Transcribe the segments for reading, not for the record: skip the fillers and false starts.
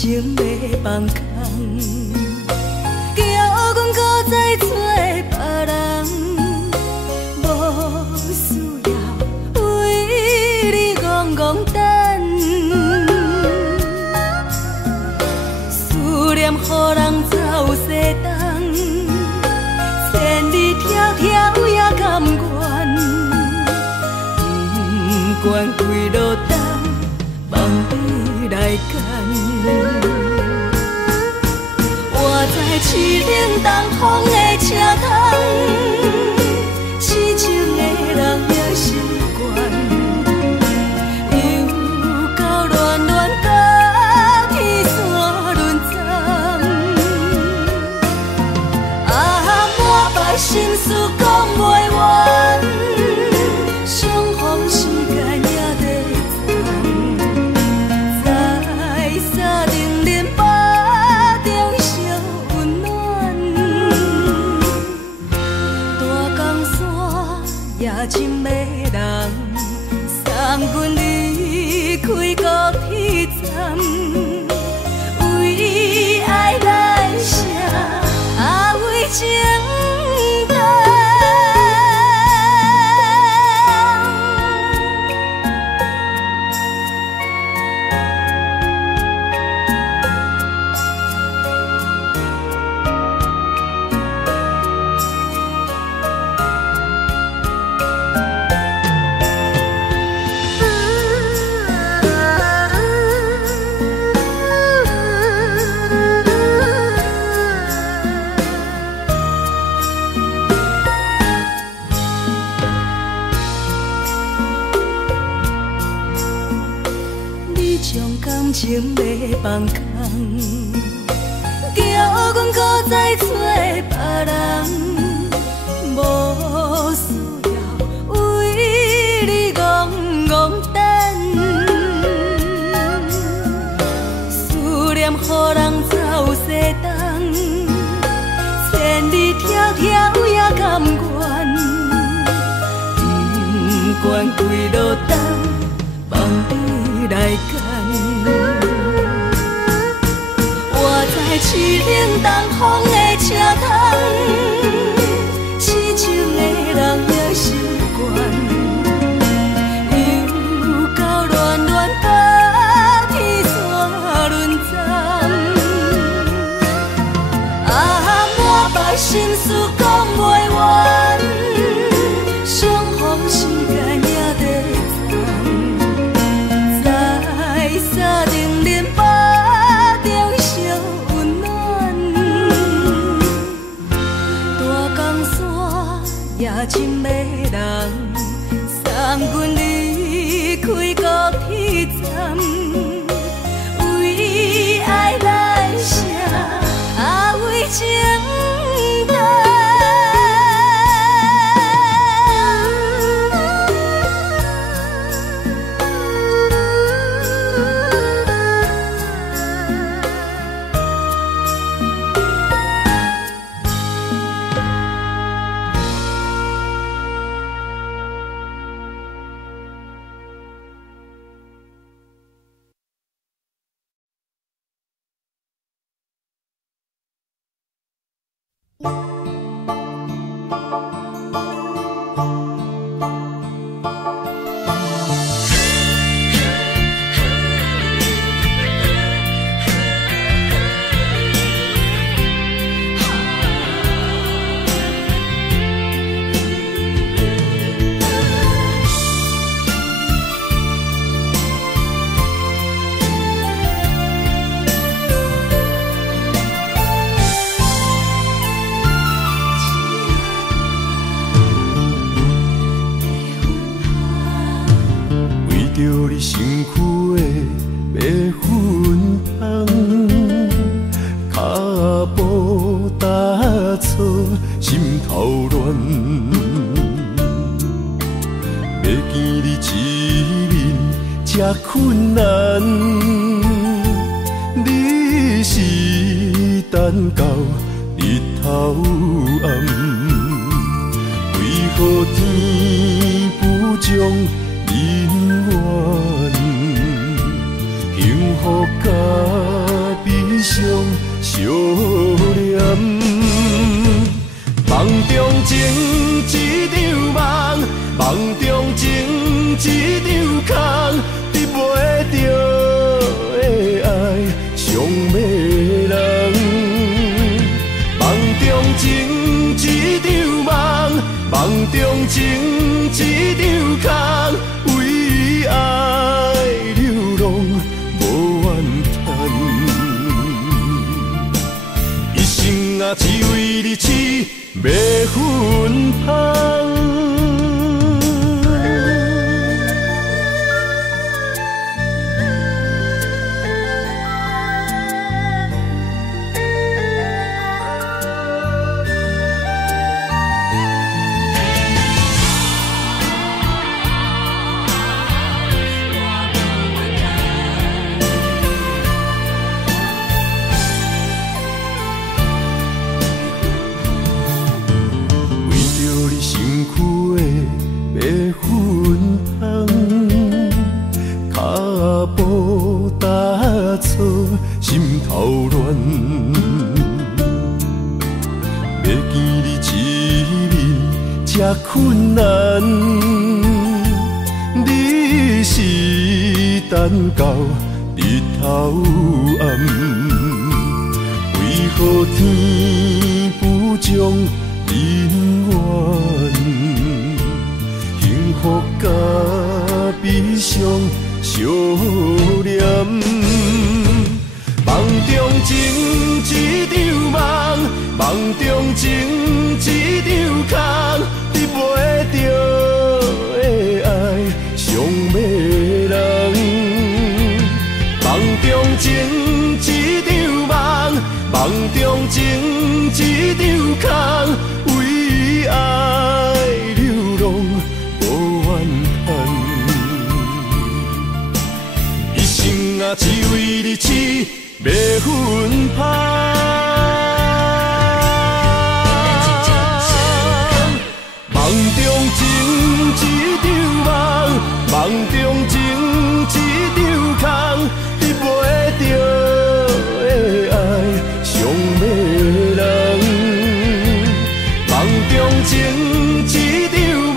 情要放空，叫阮搁再找别人，无需要为你戆戆等。思念予人走西东，千里迢迢也甘愿，不管几落冬，望你来干。我在市顶东风的车窗，痴情的人也习惯，又到恋恋到天山沦陷。啊，满腹心事讲袂完，相逢时间也在在沙丁林巴中烧温暖。大江山夜深的人，送阮离开高铁站，为爱来写啊为情长。感情要放空，叫阮搁再找别人，无需要为你戆戆等。思念予人走西东，千里迢迢也甘愿，不管几落冬，望你来干。我在市顶东风的车窗，痴情的人也习惯，又到恋恋到天山沦陷。啊，满腹心事讲袂完，相逢时间也在沙丁林巴中烧温暖。大江山夜深的人，送阮离开高铁站，为爱来写啊为情长。着你身躯的白粉红，脚步踏错，心头乱。要见你一面这困难，你是等到日头暗，为何天不将？人缘幸福甲上相念。梦中情一场梦，梦中情一场空，得袂着的爱上迷人。梦中情一场梦，梦中情一场空，为爱流浪无怨叹。一生啊，只为你痴。要分芳。心头乱，要见你一面这困难，你是等到日头暗，为何天不将人怨？幸福甲悲伤相连。梦中情一场梦，梦中情一场空，得袂着的爱上迷人。梦中情一场梦，梦中情一场空，为爱流浪无怨叹。一生啊，只为你痴。要分芳，梦中情一场梦，梦中情一场空，得袂着的爱上迷人。梦中情一场梦，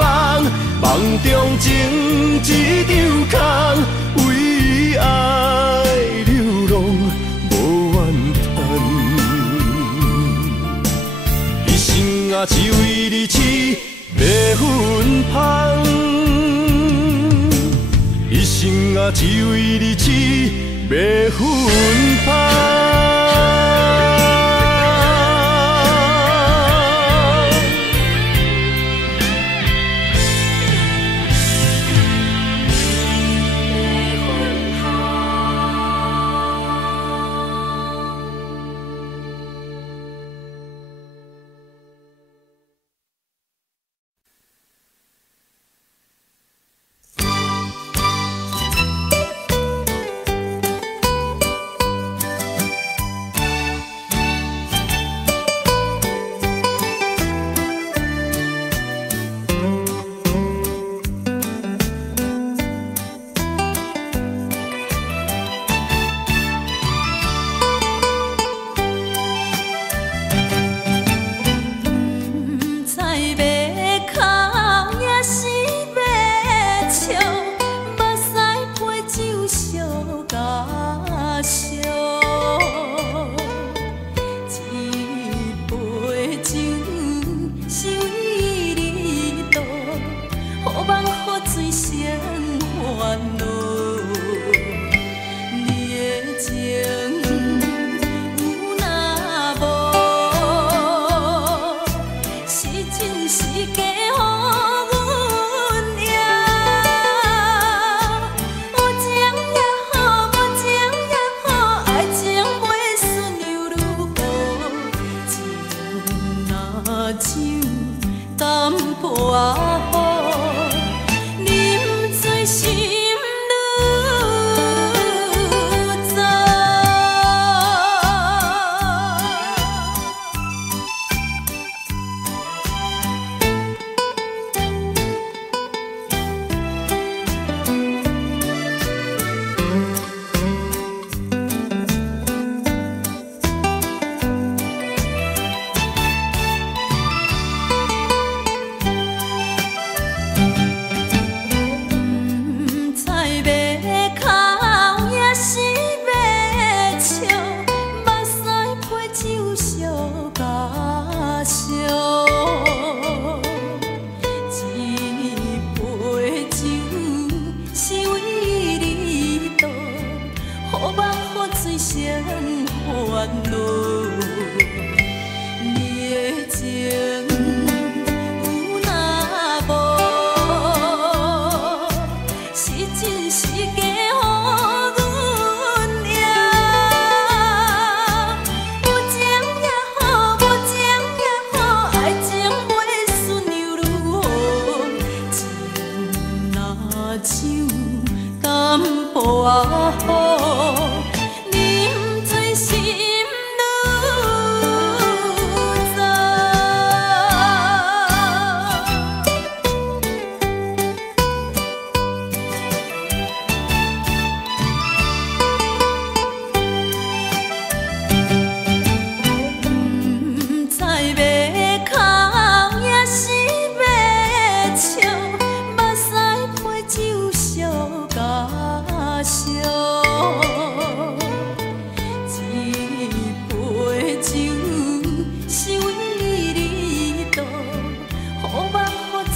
梦中情一场空，为爱流浪。啊，只为你痴，要分芳。一生啊，只为你痴，要分芳。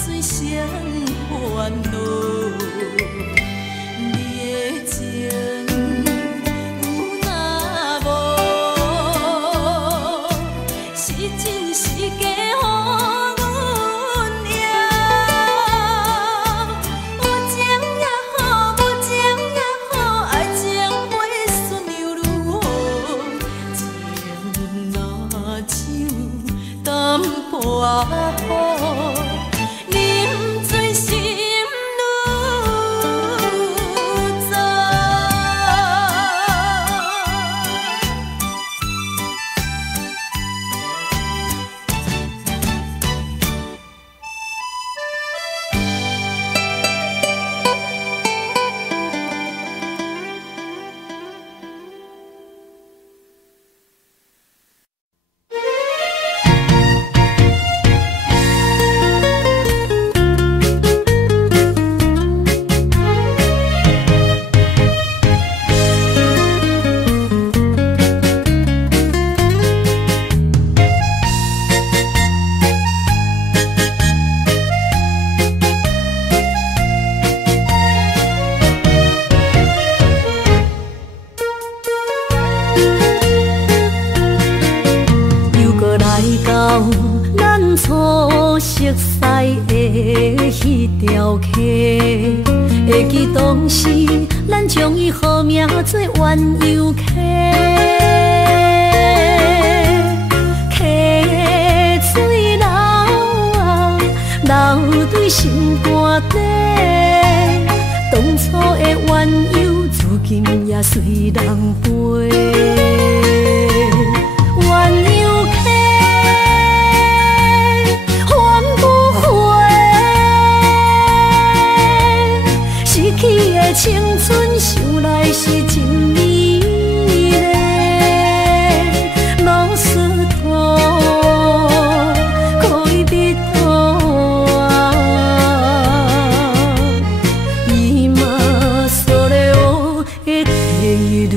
水声烦恼。你的情有若无，是真是假？我好，啉醉心愈糟。初熟悉的迄条溪，会记当时咱将伊号名做鸳鸯溪。溪水流啊，流对心肝底。当初的鸳鸯，如今也随人飞。青春想来是真美丽，老师徒可以比途啊，伊嘛所了的地路。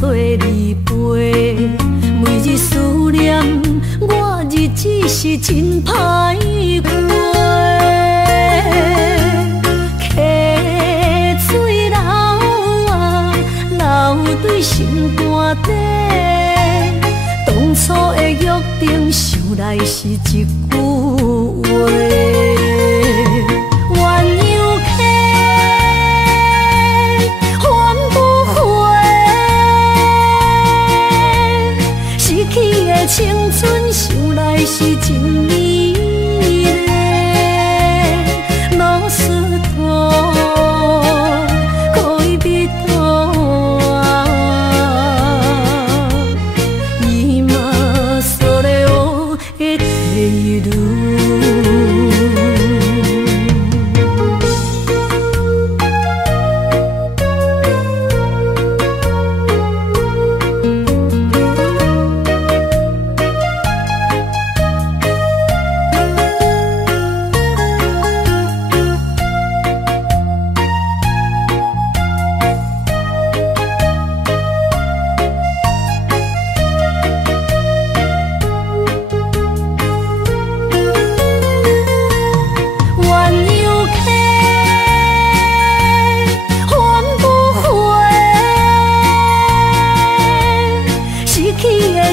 找你陪，每日思念，我日子是真歹过。溪水流啊，流对心肝底。当初的约定，想来是一句话。青春想来是真美丽，老师徒可以比途啊，伊嘛所了的地路。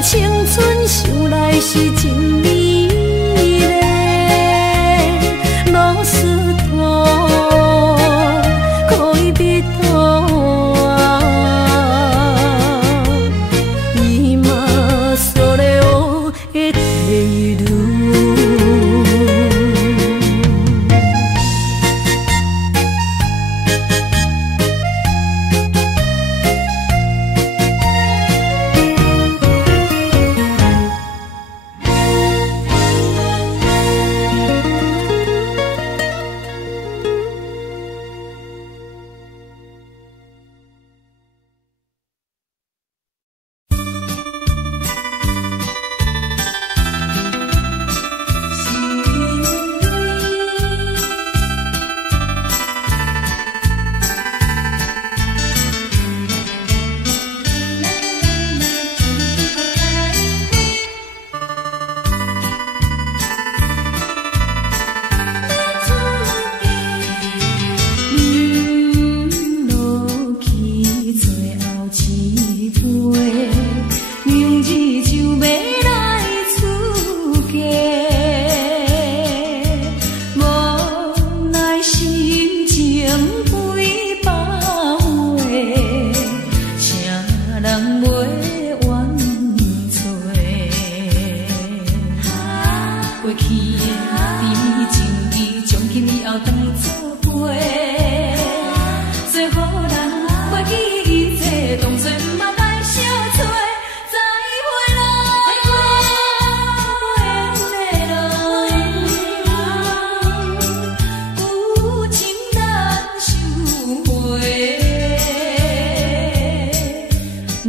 青春想来是真美丽，老师徒可以比途啊，伊嘛所了的地路。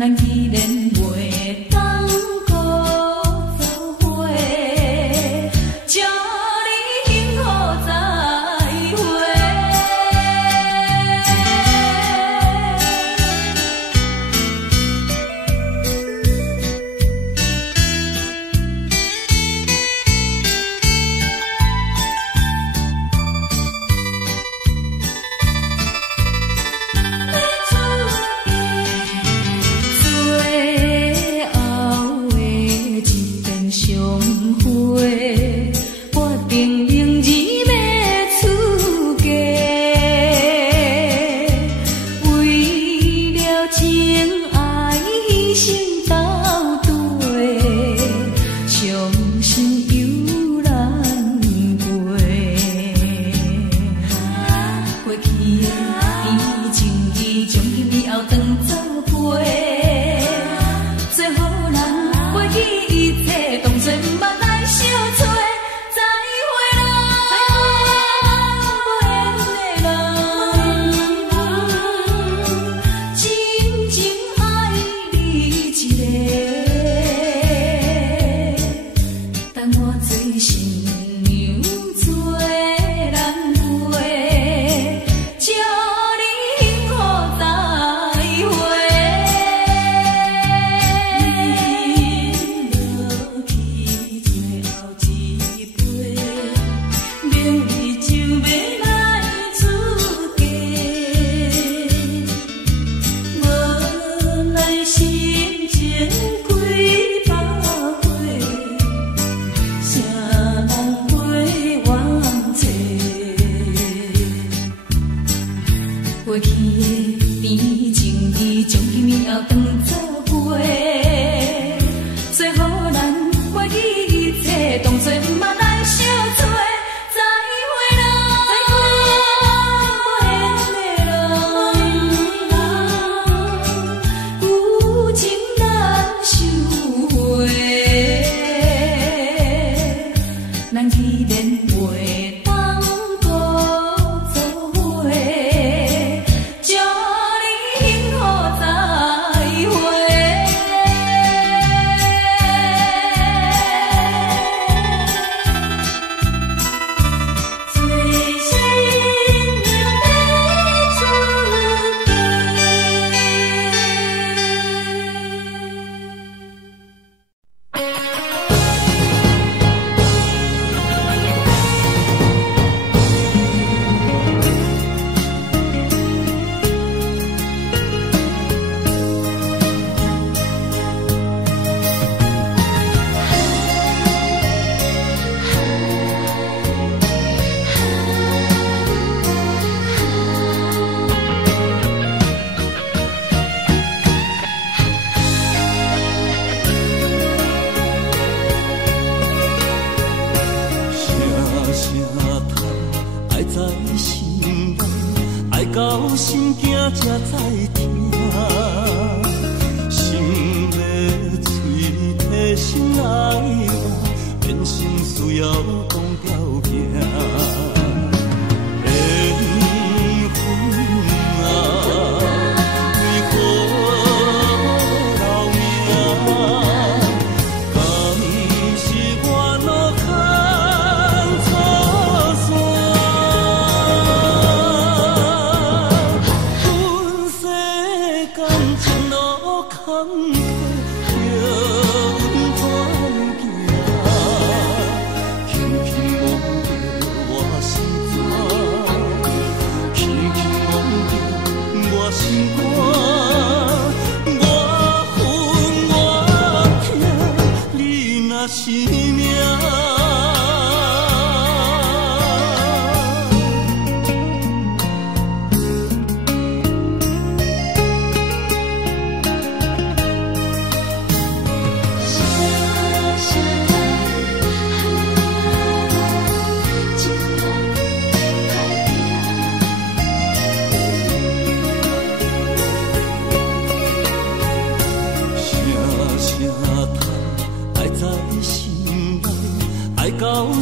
咱既然袂当搁做伙，祝你幸福再会。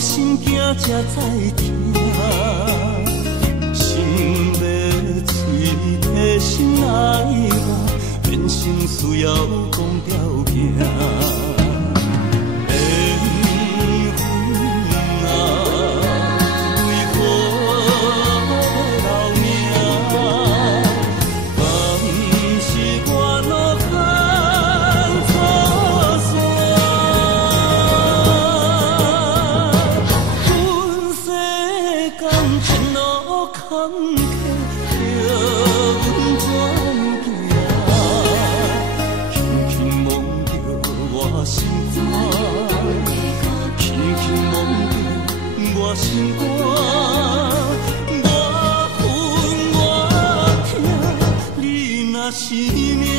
心惊才知听，心要碎，替心爱我，变成生需要讲条命。心肝，我恨我痛，你若是命。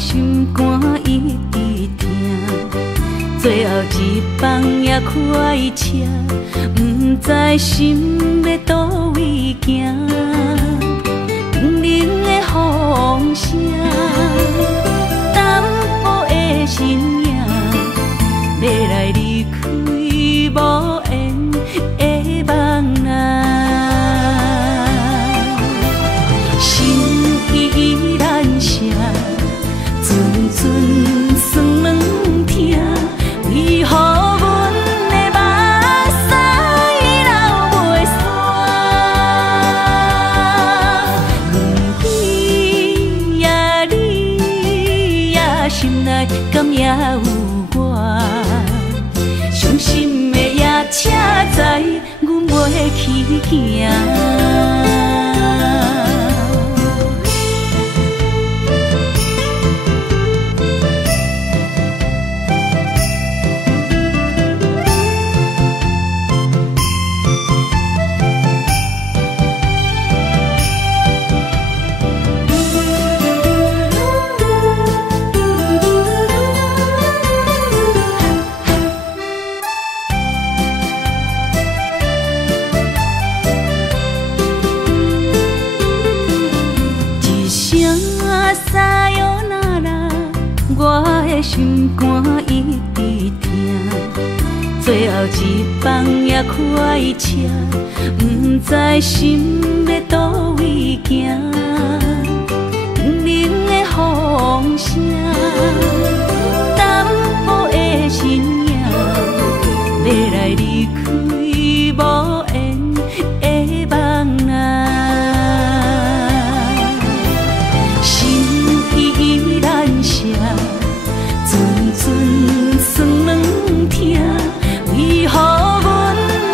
心肝一直疼，最后一放也开车，不知心要倒位行。冷冷的风声，淡薄的身影，要来离开无缘的梦啊。心依然舍。阵阵酸软疼，为何阮的目屎流袂煞？误会呀，你呀，心内敢也有我？伤心的夜车载，阮袂去行。心肝一直疼，最后一放也开车，不知心要倒位行。冷冷的风声，淡薄的身影，要来离开无缘的梦啊。心依然舍。阵阵酸软疼，为何阮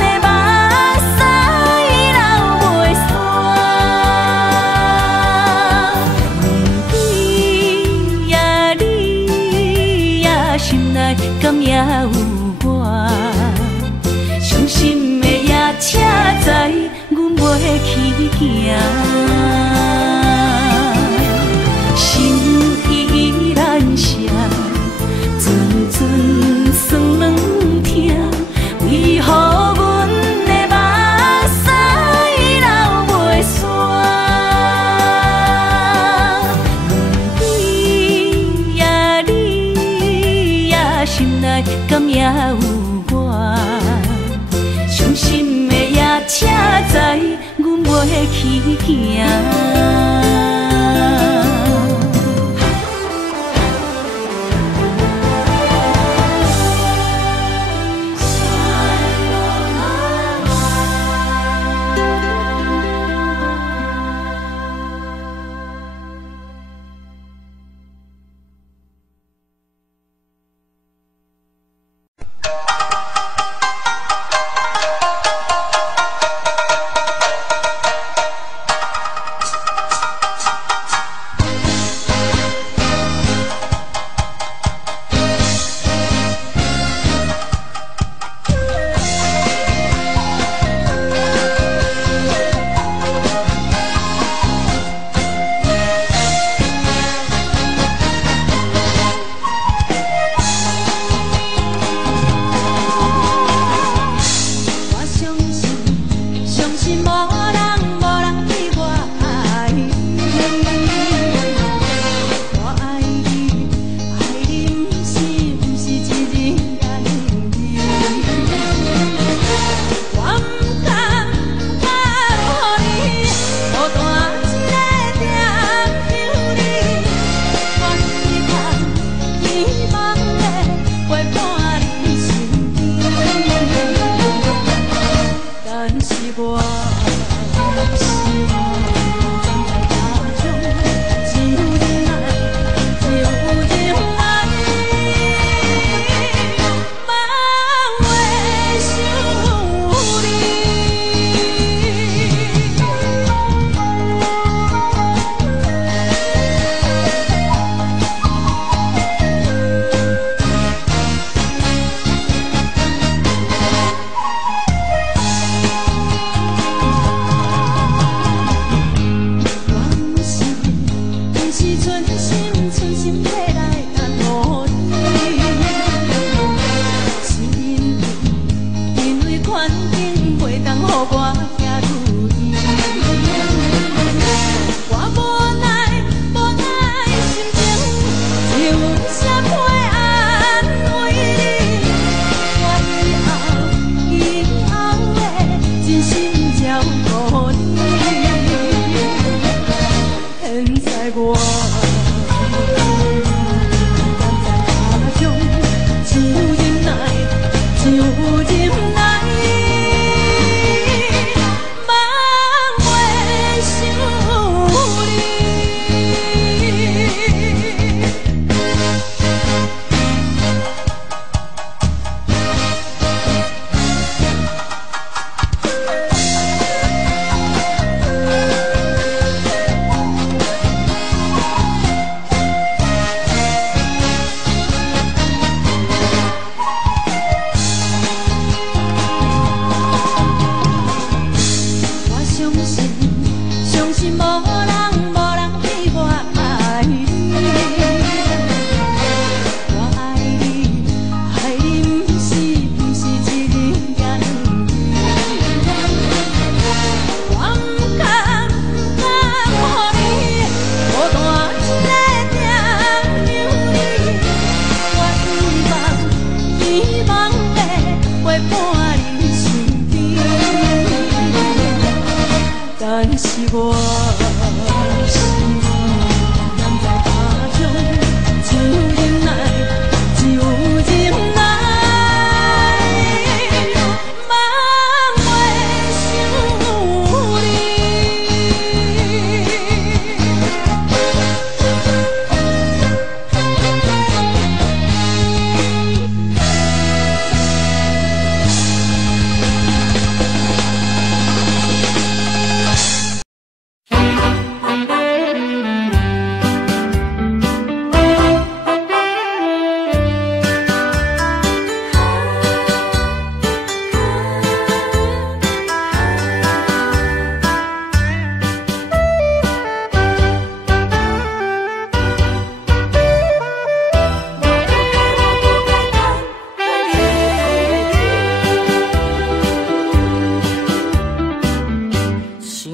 的目屎行，心依然声，阵阵酸软痛，为何阮的目屎流袂煞？你呀你呀，心内敢也有我？伤心的夜车载，阮袂去行。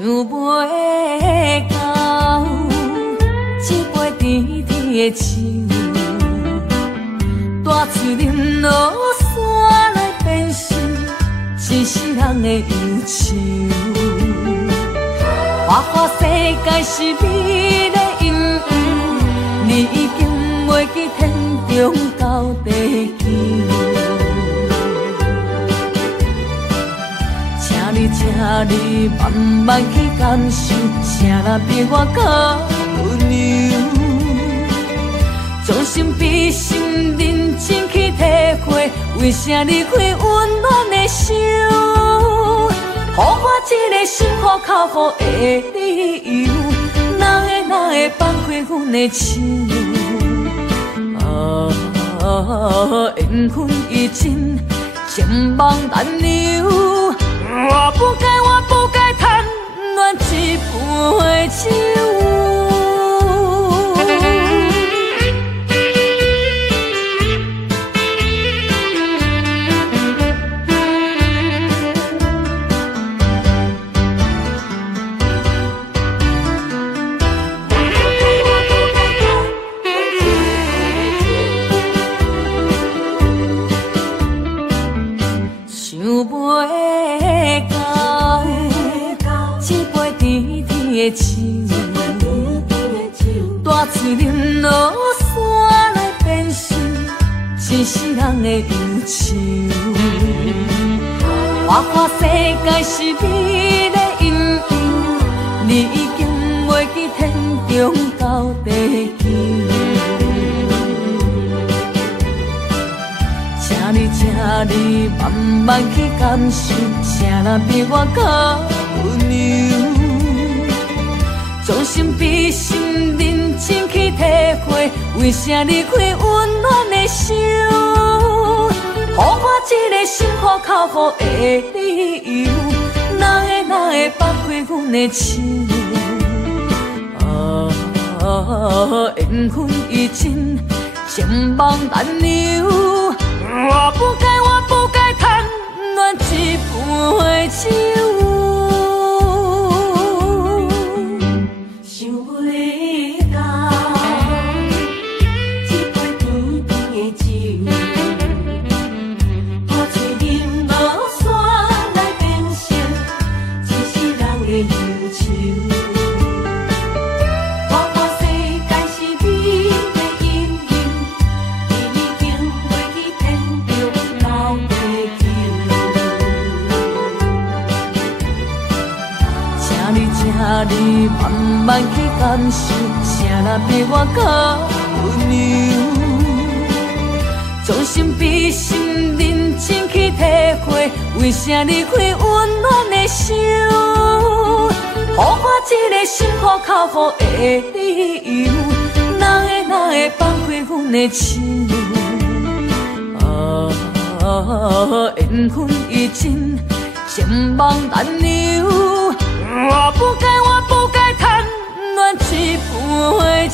袂到一杯甜甜的酒，大嘴饮落山来变成一世人的忧愁。花花世界是美丽阴影，你已经袂记天中到地球。请你慢慢去感受，谁人比我较温柔？将心比心，认真去体会，为啥离开温暖的手？予我一个心苦口苦的理由，哪会放开阮的手？缘分已尽，情梦难留。我不该贪恋一杯酒。大嘴饮落山来变成一世人的忧愁。花花世界是美丽阴影，你已经袂记天中到地球。请你慢慢去感受，谁人比我较温柔？将心比心，认真去体会，为啥离开温暖的手？予我一个心苦口苦的理由，哪会放开阮的手？缘分已尽，情梦难留。我不该贪恋一杯酒。你慢慢去感受，谁人比我较温柔？将心比心，认真去体会，为啥离开温暖的手？予我一个心苦口苦的理由，哪会放开阮的手？缘分已尽，情梦难留。我不该贪恋一杯酒。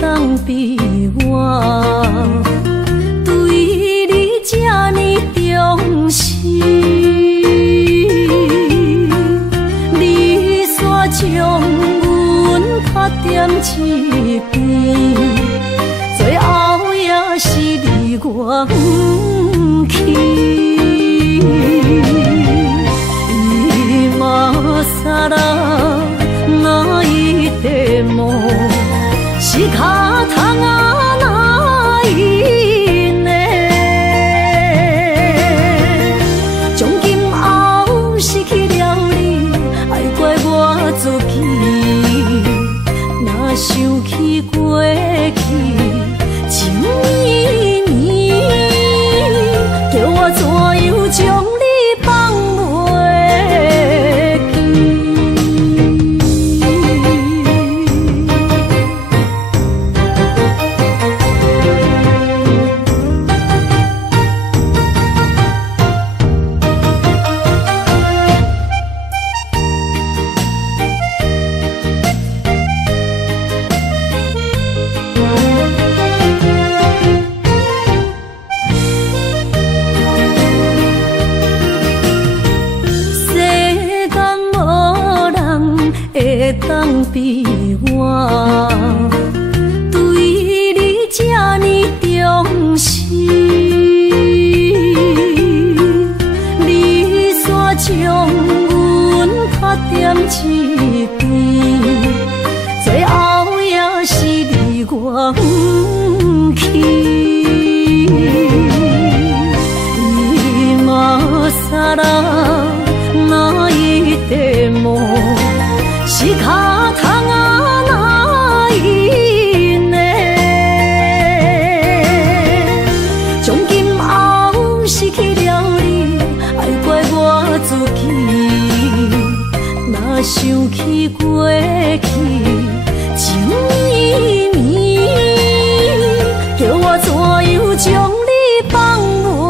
当比我对你这呢重视，你煞将阮较点一边，最后也是离我远去。今ら泣いても仕方がないね。会当比我对你这呢重视？你煞将阮拍点一边，最后也是离我不去。今ら泣いても仕方がないね。从今后失去了你，爱怪我自己。若想起过去情绵绵，叫我怎样将你放袂？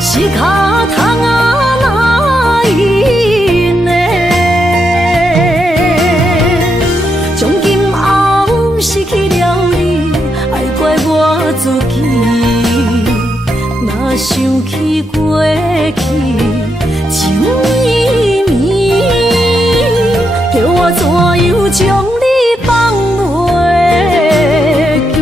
仕方がないね。从今后失去了你，爱怪我自己。若想起过去情绵绵，叫我怎样将你放袂记？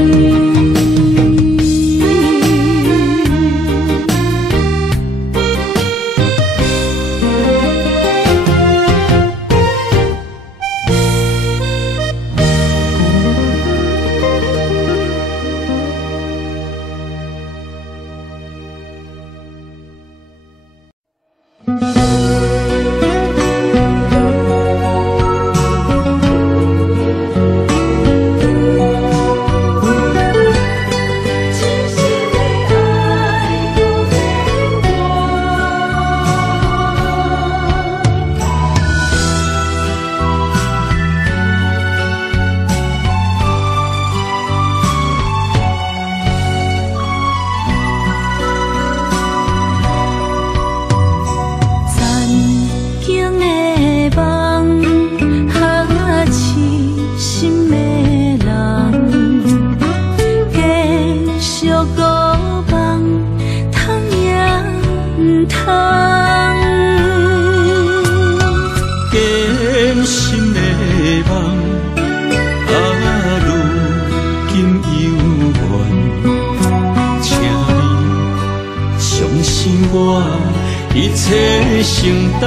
一切承担，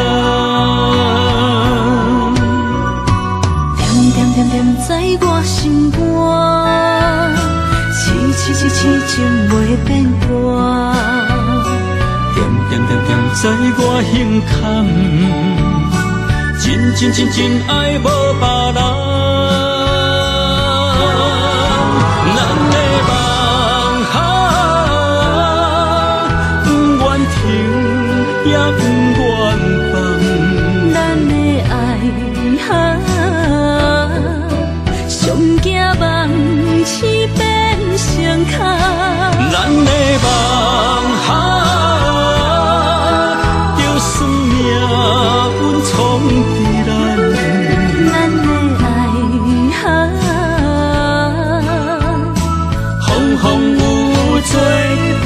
点点点点在我心肝，痴情袂变卦，点点点点在我胸腔，真爱无别人。也不愿放，咱的爱上惊梦醒变成空，咱的梦就算命运冲伫咱，咱的爱风有做阵行。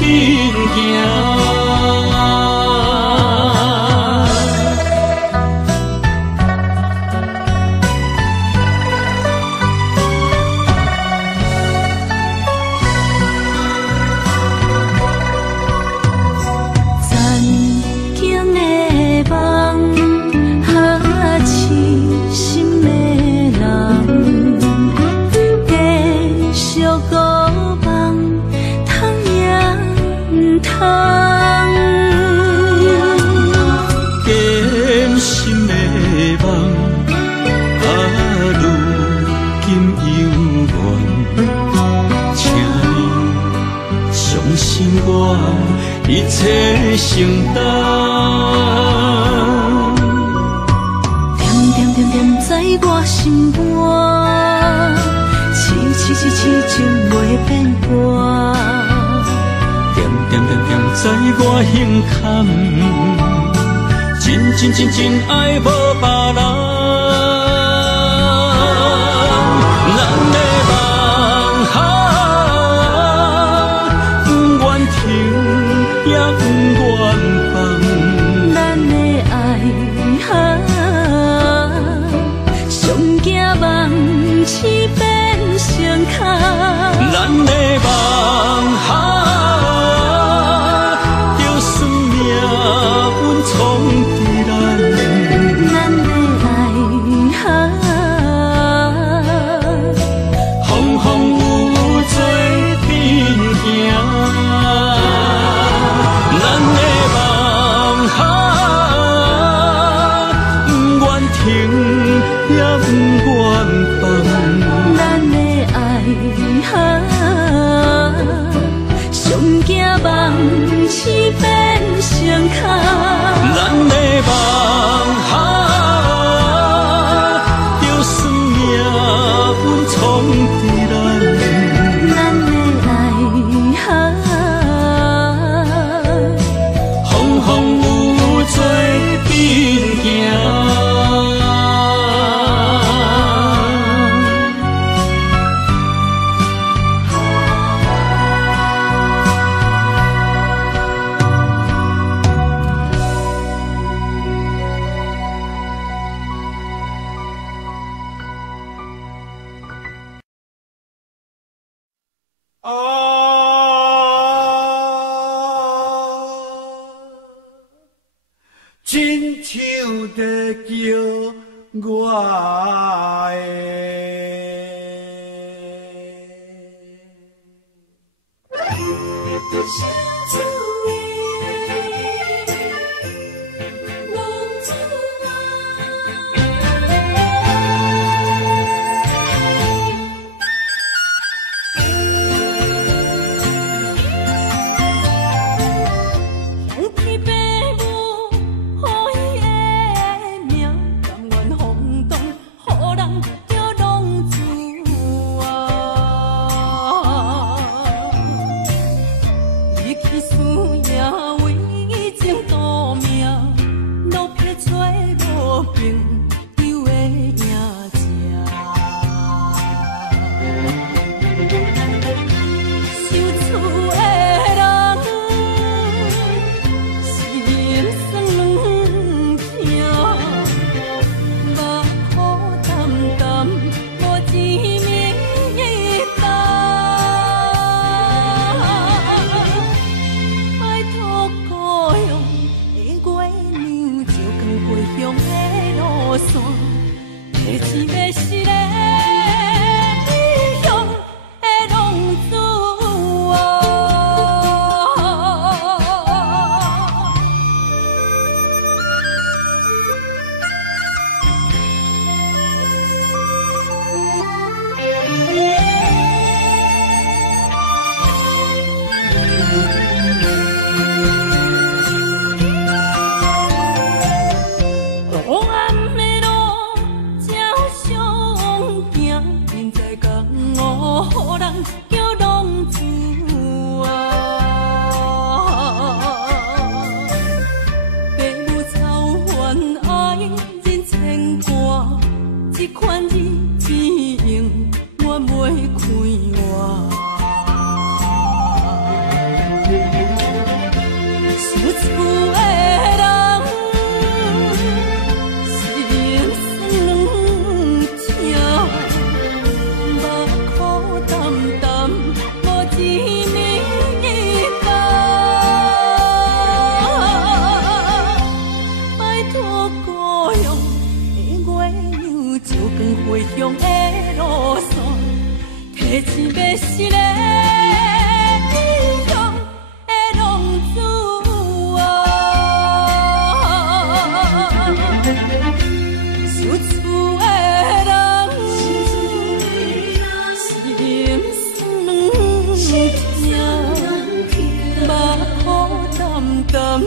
一切承担。点点点点在我心肝，痴痴是痴情袂变卦。点点点点在我胸坎，真真真真爱无别人。咱的梦哈，不愿停也不愿放。咱的爱哈，上惊梦痴变成空。咱的梦哈，就算命运闯伫咱，咱的爱哈，风风雨做阵行。咱的梦哈，不愿停也不愿放。咱的爱哈，上惊梦痴变成空。咱的梦哈，就算命运闯伫咱，咱的爱哈，风风雨做阵行。亲像在叫我的。tâm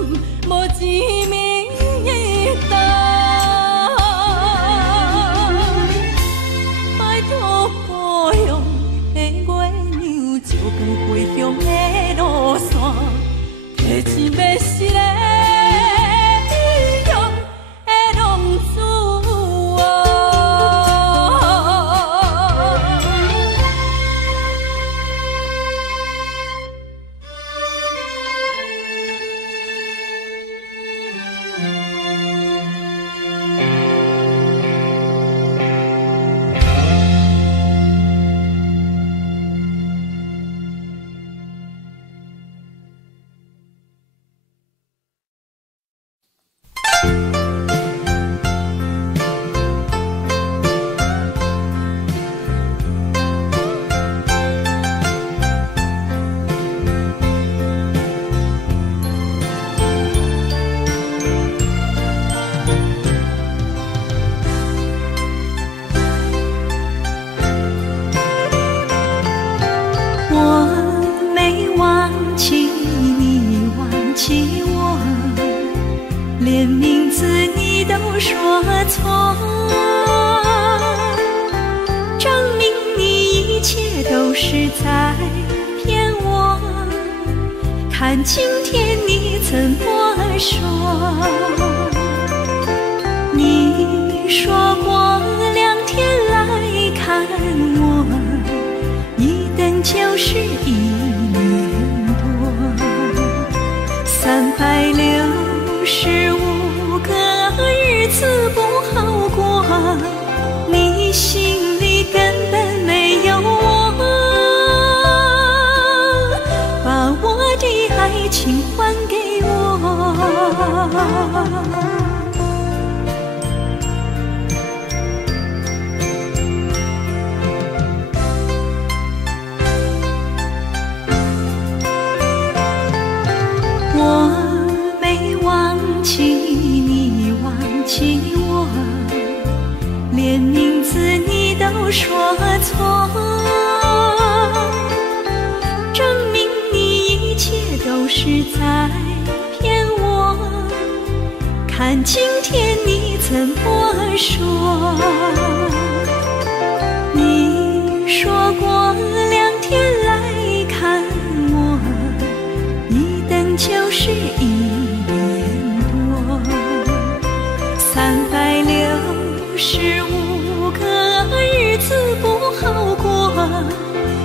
看今天你怎么说？你说过2天来看我，一等就是1年多，365个日子不好过，你心里根本没有我，把我的爱情还给我。我没忘记你忘记我，连名字你都说错，证明你一切都是在骗我。看今天你怎么说？你说过2天来看我，一等就是1年多，365个日子不好过，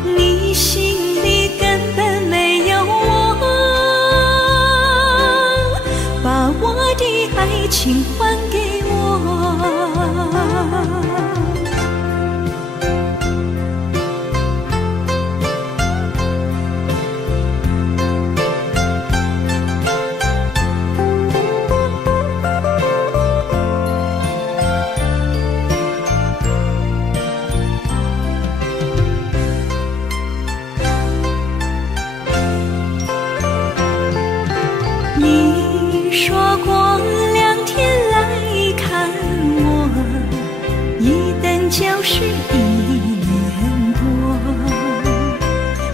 你心里根本没有我，把我的爱情还给我。你说过2天来看我，一等就是1年多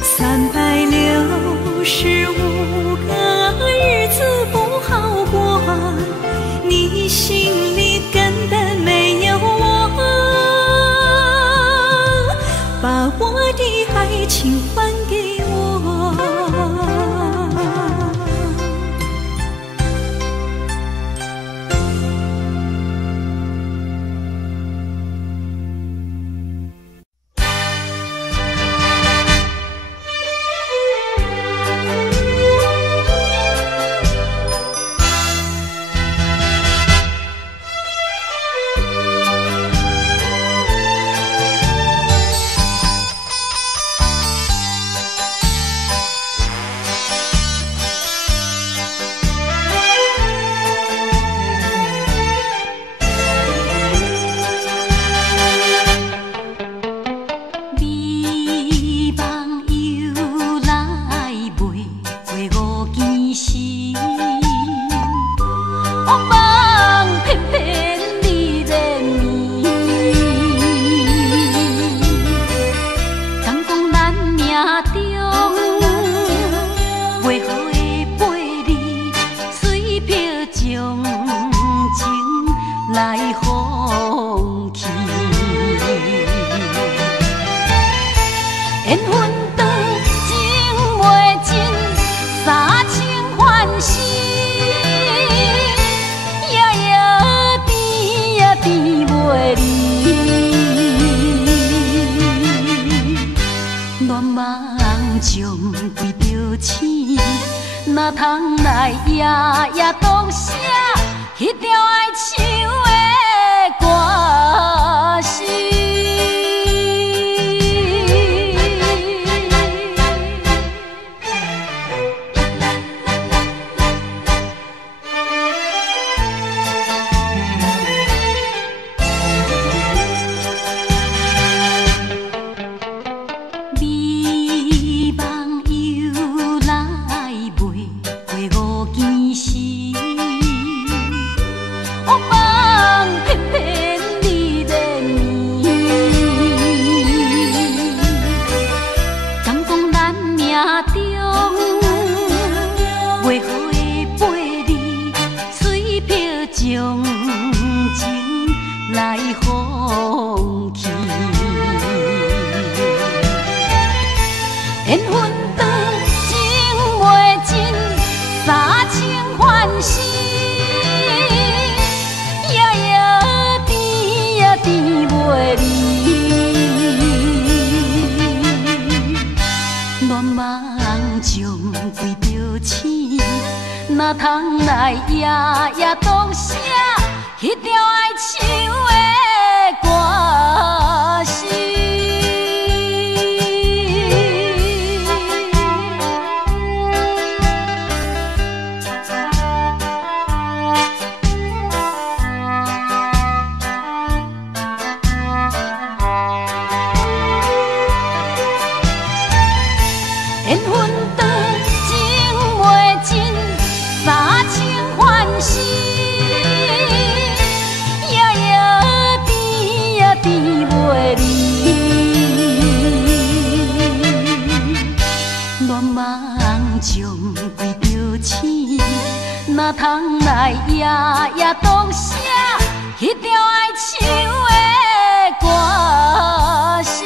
，365个日子不好过，你心里根本没有我，把我的爱情还给我。哪通来夜夜读写迄条爱唱的歌词？缘分长情袂尽。哪通来夜夜读写迄条爱唱的歌词？缘分长，情袂尽，三情换死，夜夜甜呀甜袂离。恋梦将归着醒，哪通来夜夜读写迄条爱唱的歌词？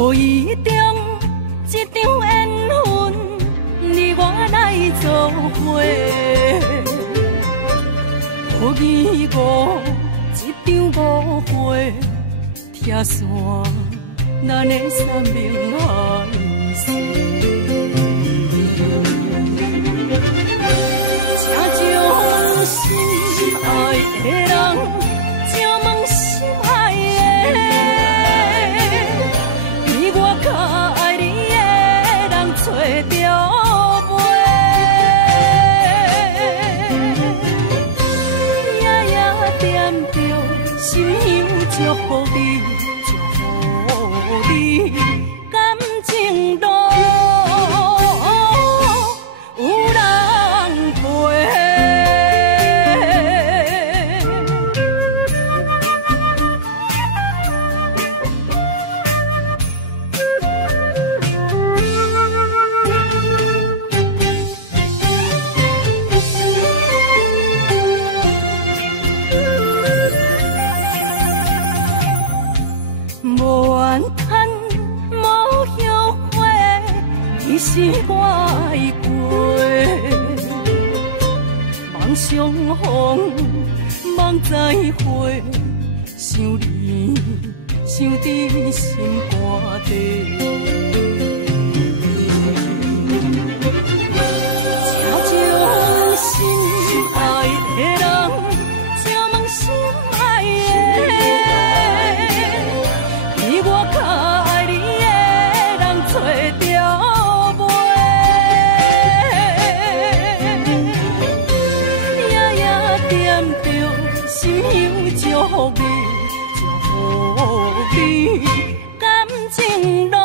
无意中一场缘分，你我来做伙；无意误一场误会，拆散咱的三明海誓。请将心爱的人，请问心爱的。较爱你的人找着袂，夜夜惦着心香祝福你，祝福你感情路有人陪。无怨叹，无后悔，你是我的过。梦相逢，梦再会，想你，想伫心肝底。请将心爱的人，请问心爱的。我较爱你的人找着袂，夜夜惦着心香祝福你，祝福你感情路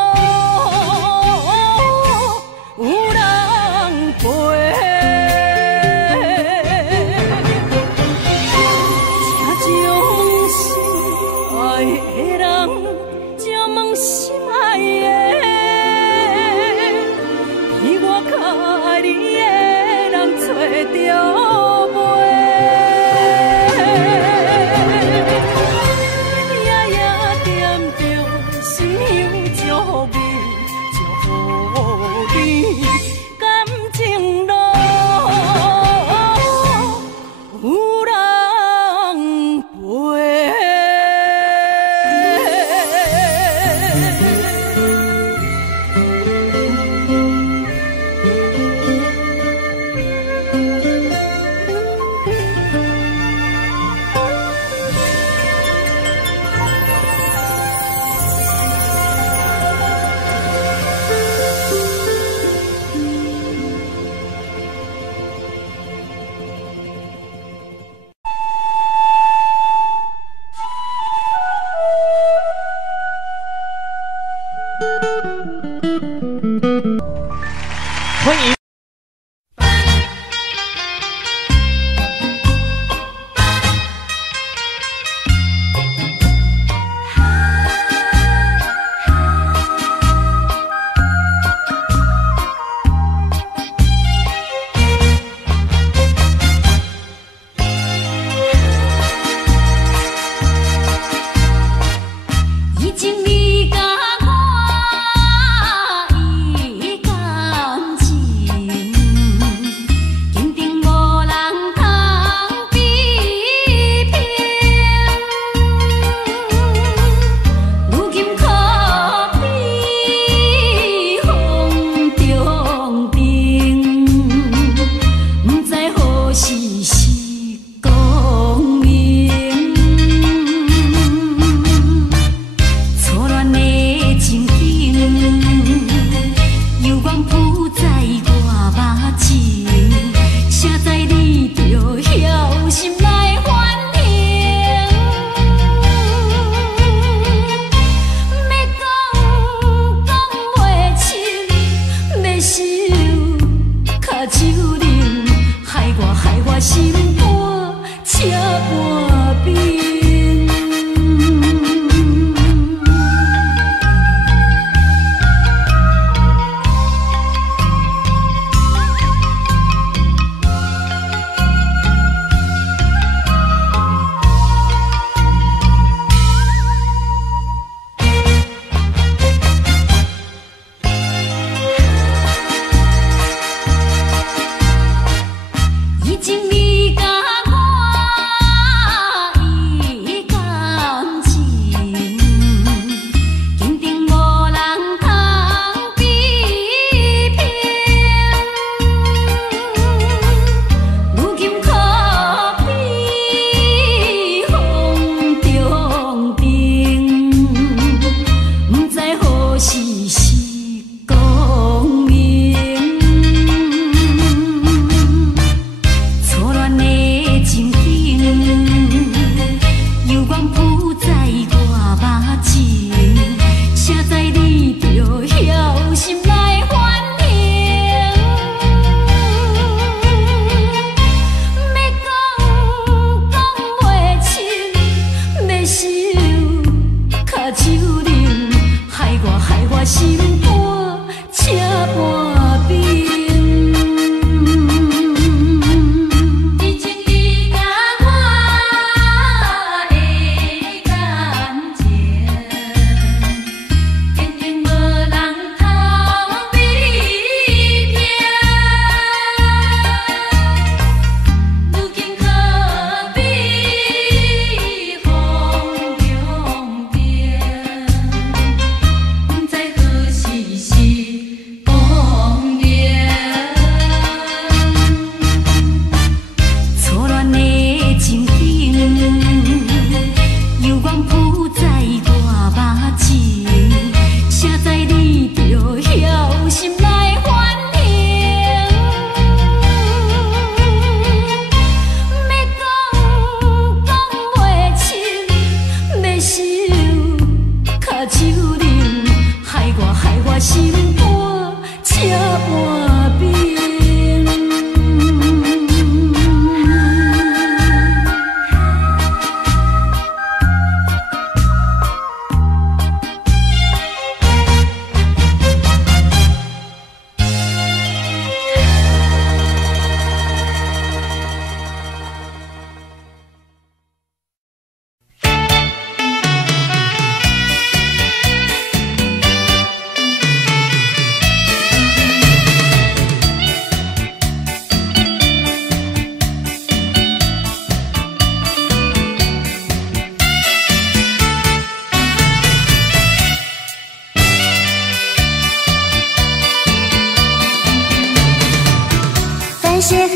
谢河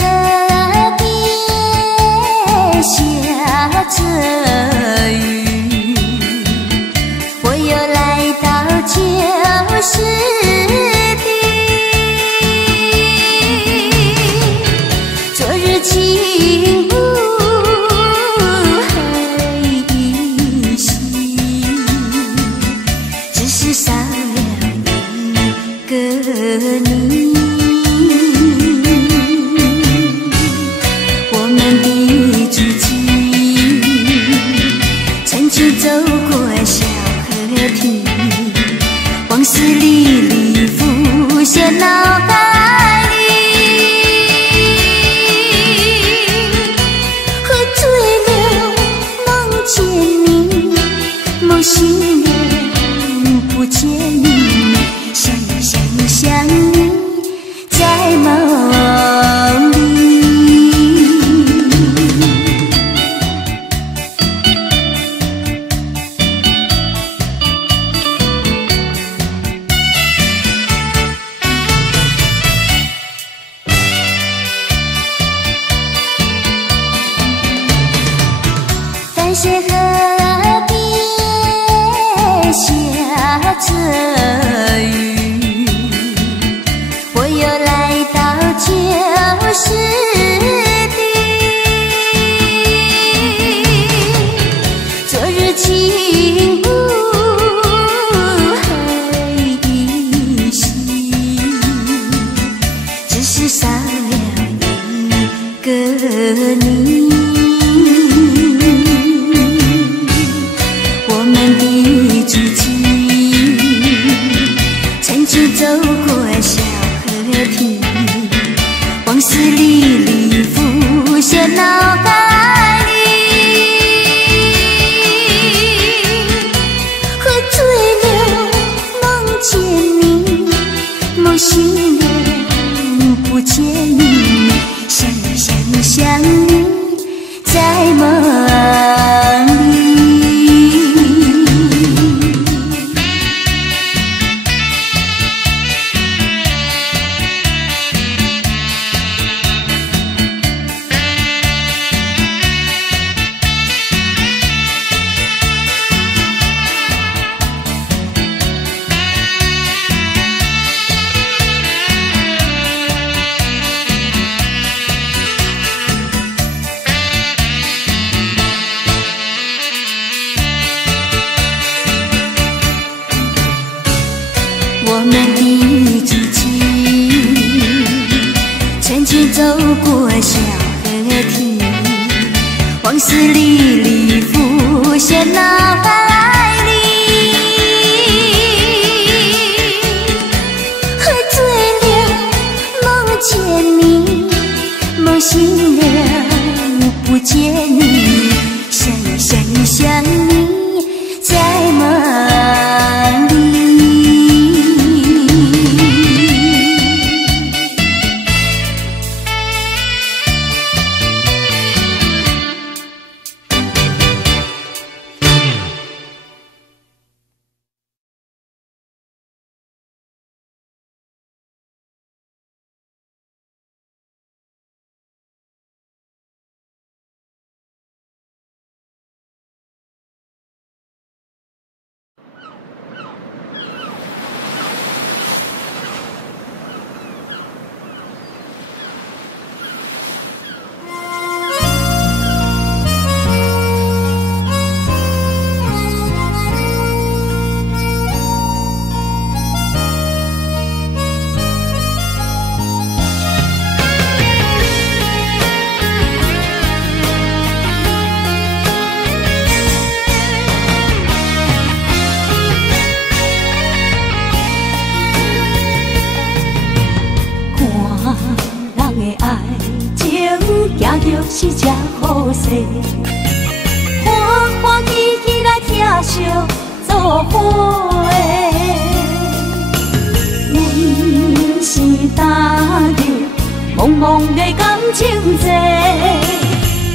边下着雨，我又来到旧时地。昨日情无何依稀，只是少了一个你。走过小河堤，往事历历浮现脑海里。喝醉了梦见你，梦醒了不见你，想你在梦里。淡水河边下着雨，我又来到旧时地。昨日情无何依稀，只是少了一个你。走过小河堤，往事历历浮现脑海里。喝醉了梦见你，梦醒了不见你，想你在梦里。我们的足迹，曾经走过小河堤，往事历历浮现脑海里。喝醉了梦见你，梦醒了不见你，想你在梦里。是这好势，欢欢喜喜来听相作伙的。阮是担着茫茫的感情债，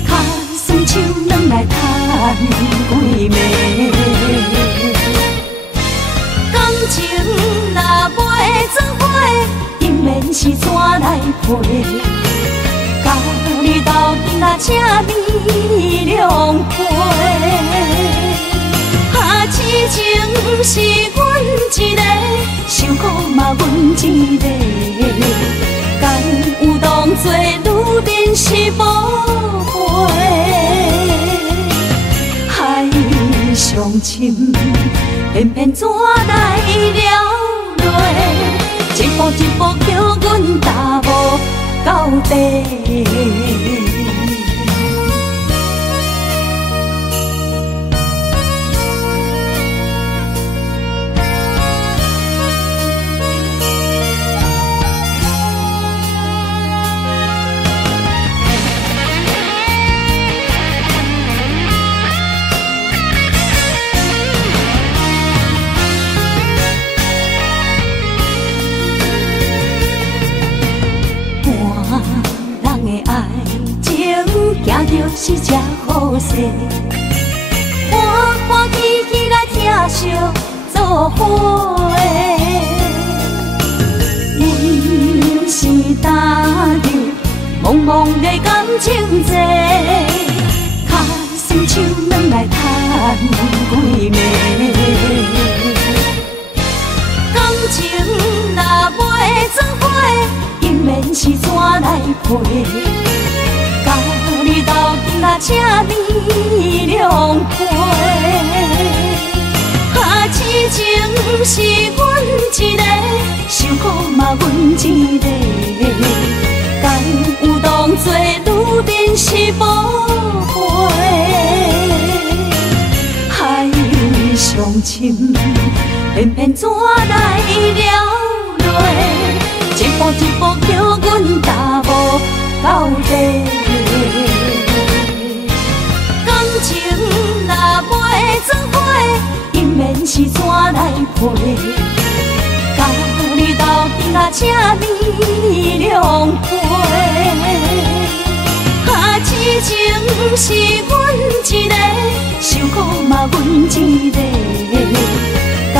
卡酸手软来叹几暝。感情若袂做伙，定然是怎来陪？甲你斗阵啊，这美良配。啊，痴情是阮一个，受苦嘛阮一个，敢有当作女人是无悔？海上深，偏偏怎来了落？一步一步叫阮踏无到底。行着是这好势，欢欢喜喜来疼惜做伙。阮是踏入茫茫的感情债，脚酸手软来叹几暝。感情若袂做伙，因免是怎来陪？甲你斗阵啊，这美良配。啊，痴情是阮一个，受苦嘛阮一个，敢有当作女人是无悔？海上深，偏偏怎来了落？一步一步叫阮踏无到底。感情若袂做伙，因免是怎来陪？甲你斗阵啊，这美良配。啊，痴情是阮一个，受苦嘛阮一个，敢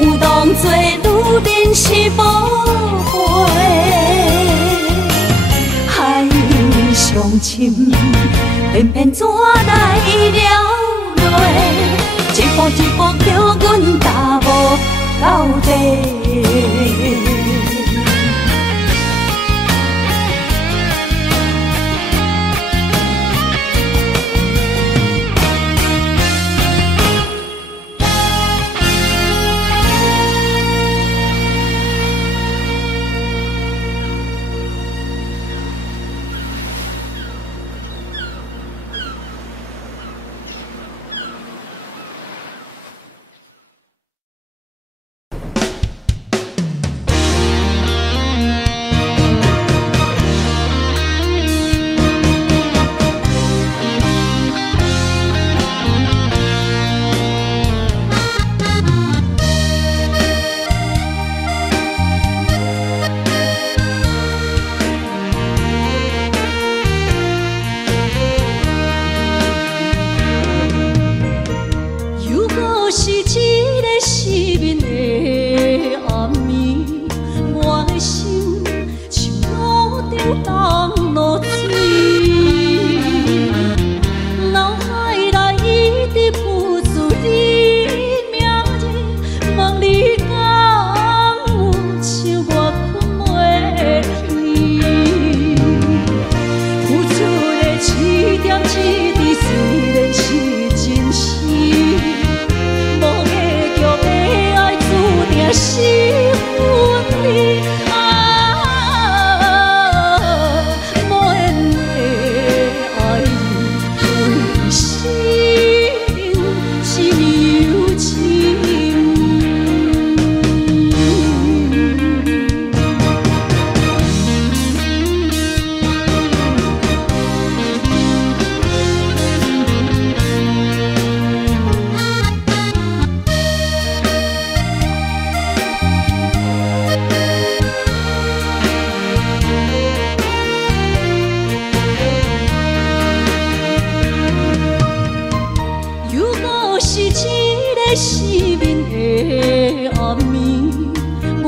有当作女人是无悔？海上深，偏偏怎来了落？一步一步叫阮踏无到底。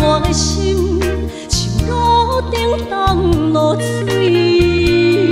我的心像路顶东落水。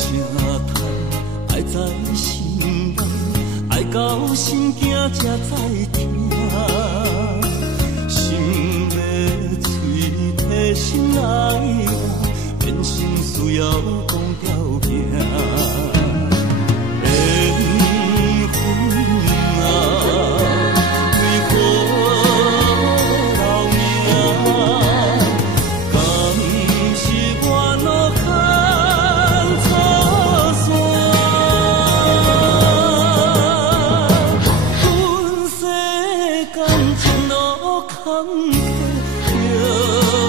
谈，爱在心内，爱到心惊才知听。心要嘴替心爱我，变成需要讲条命。缘分啊，为何留名？敢是我脑壳错线？本世间前路坎坷，叫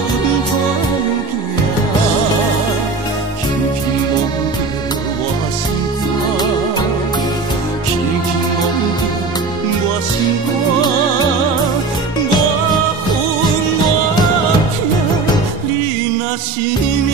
阮怎行？轻轻摸着我心肝，轻轻摸着我心肝，我恨我痛，你若是命。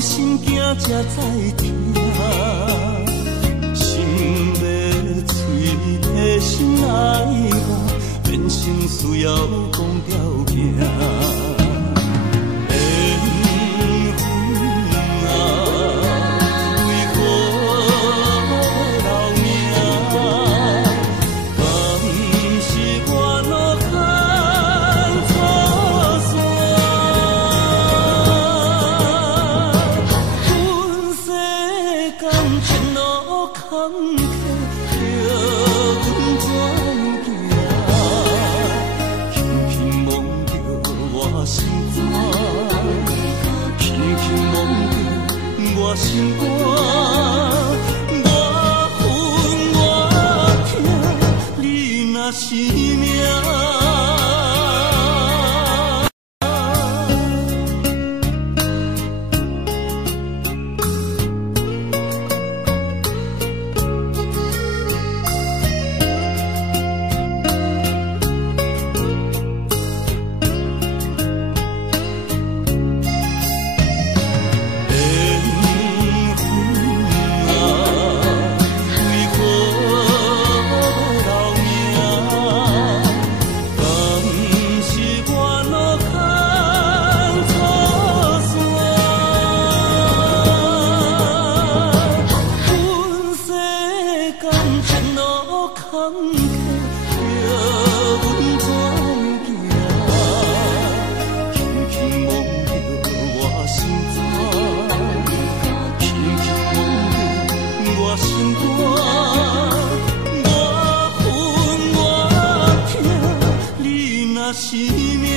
心惊才知听，心要嘴替心爱我，变成需要讲条命。缘分啊，为何留名？敢是我脑壳错线？前路坎坷，叫阮怎行？轻轻摸着我心肝，轻轻摸着我心肝，我恨我痛，你若是命。是命。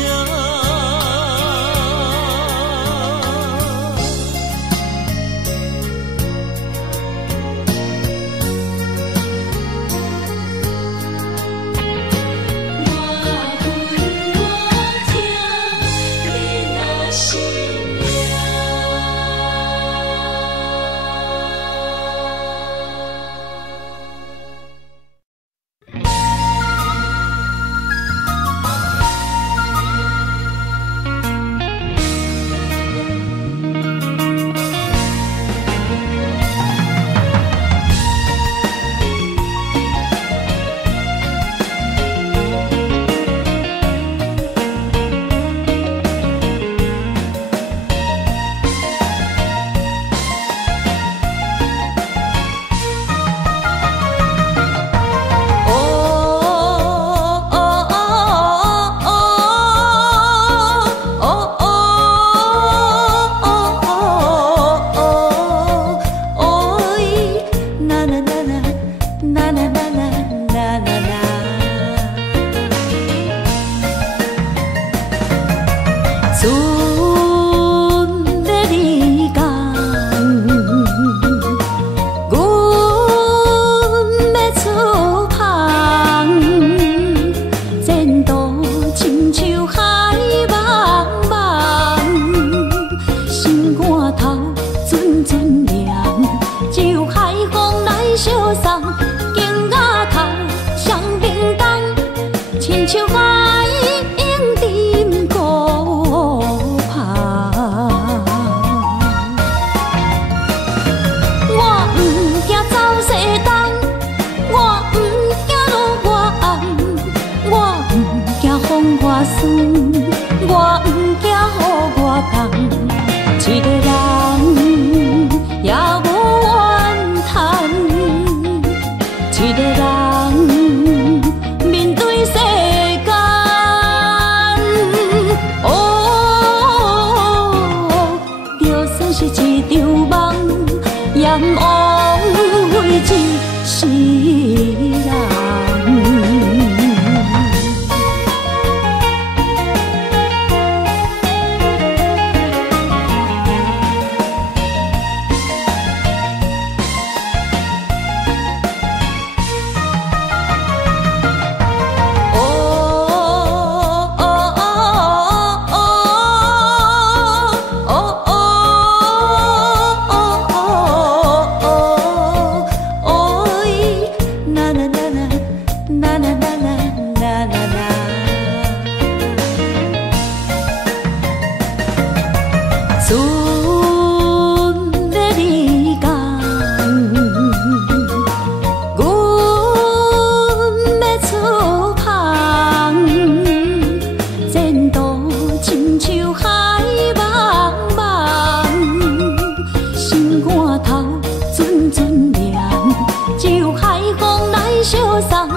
相送，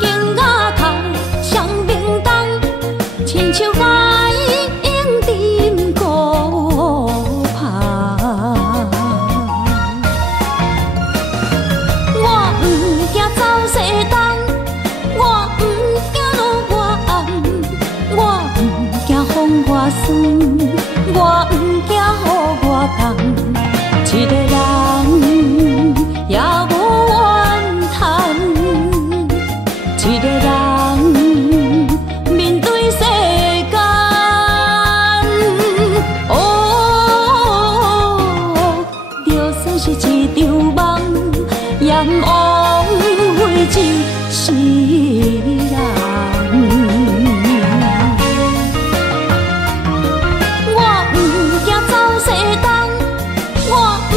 景雅空，双明灯，亲像爱应沉孤旁。我不惊走西东，我不惊路外暗，我不惊风外酸，我不惊雨外重。一个人也无怨叹，一个人面对世间。哦，就算是一场梦，阎王会就是人。我不惊走西东，我不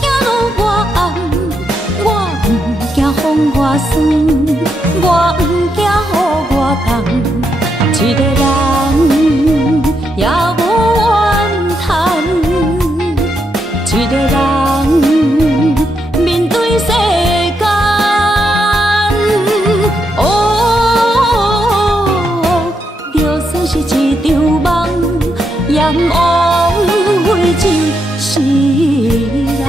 惊路外暗，我不惊风外酸，我不惊雨外重。一个人也无怨叹，一个人面对世间。哦，就算是一场梦，阎王会就是人。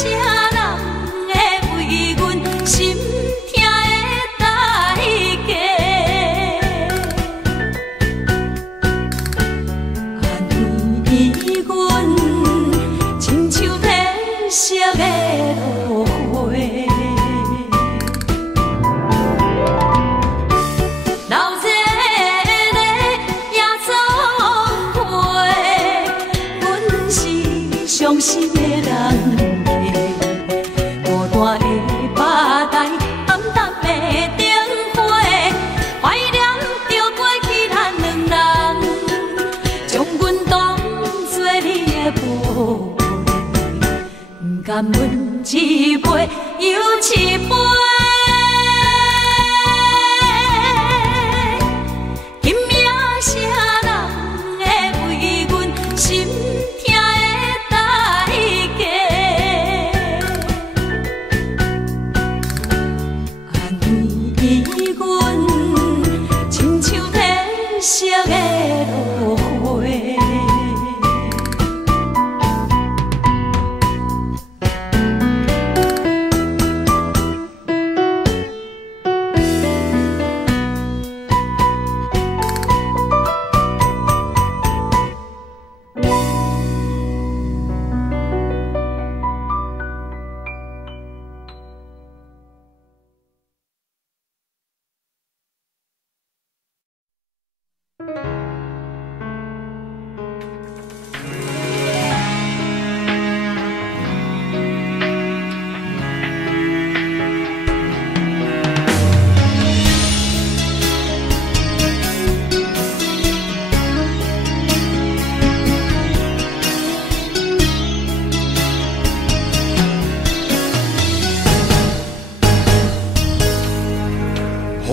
啥人会为阮心痛的代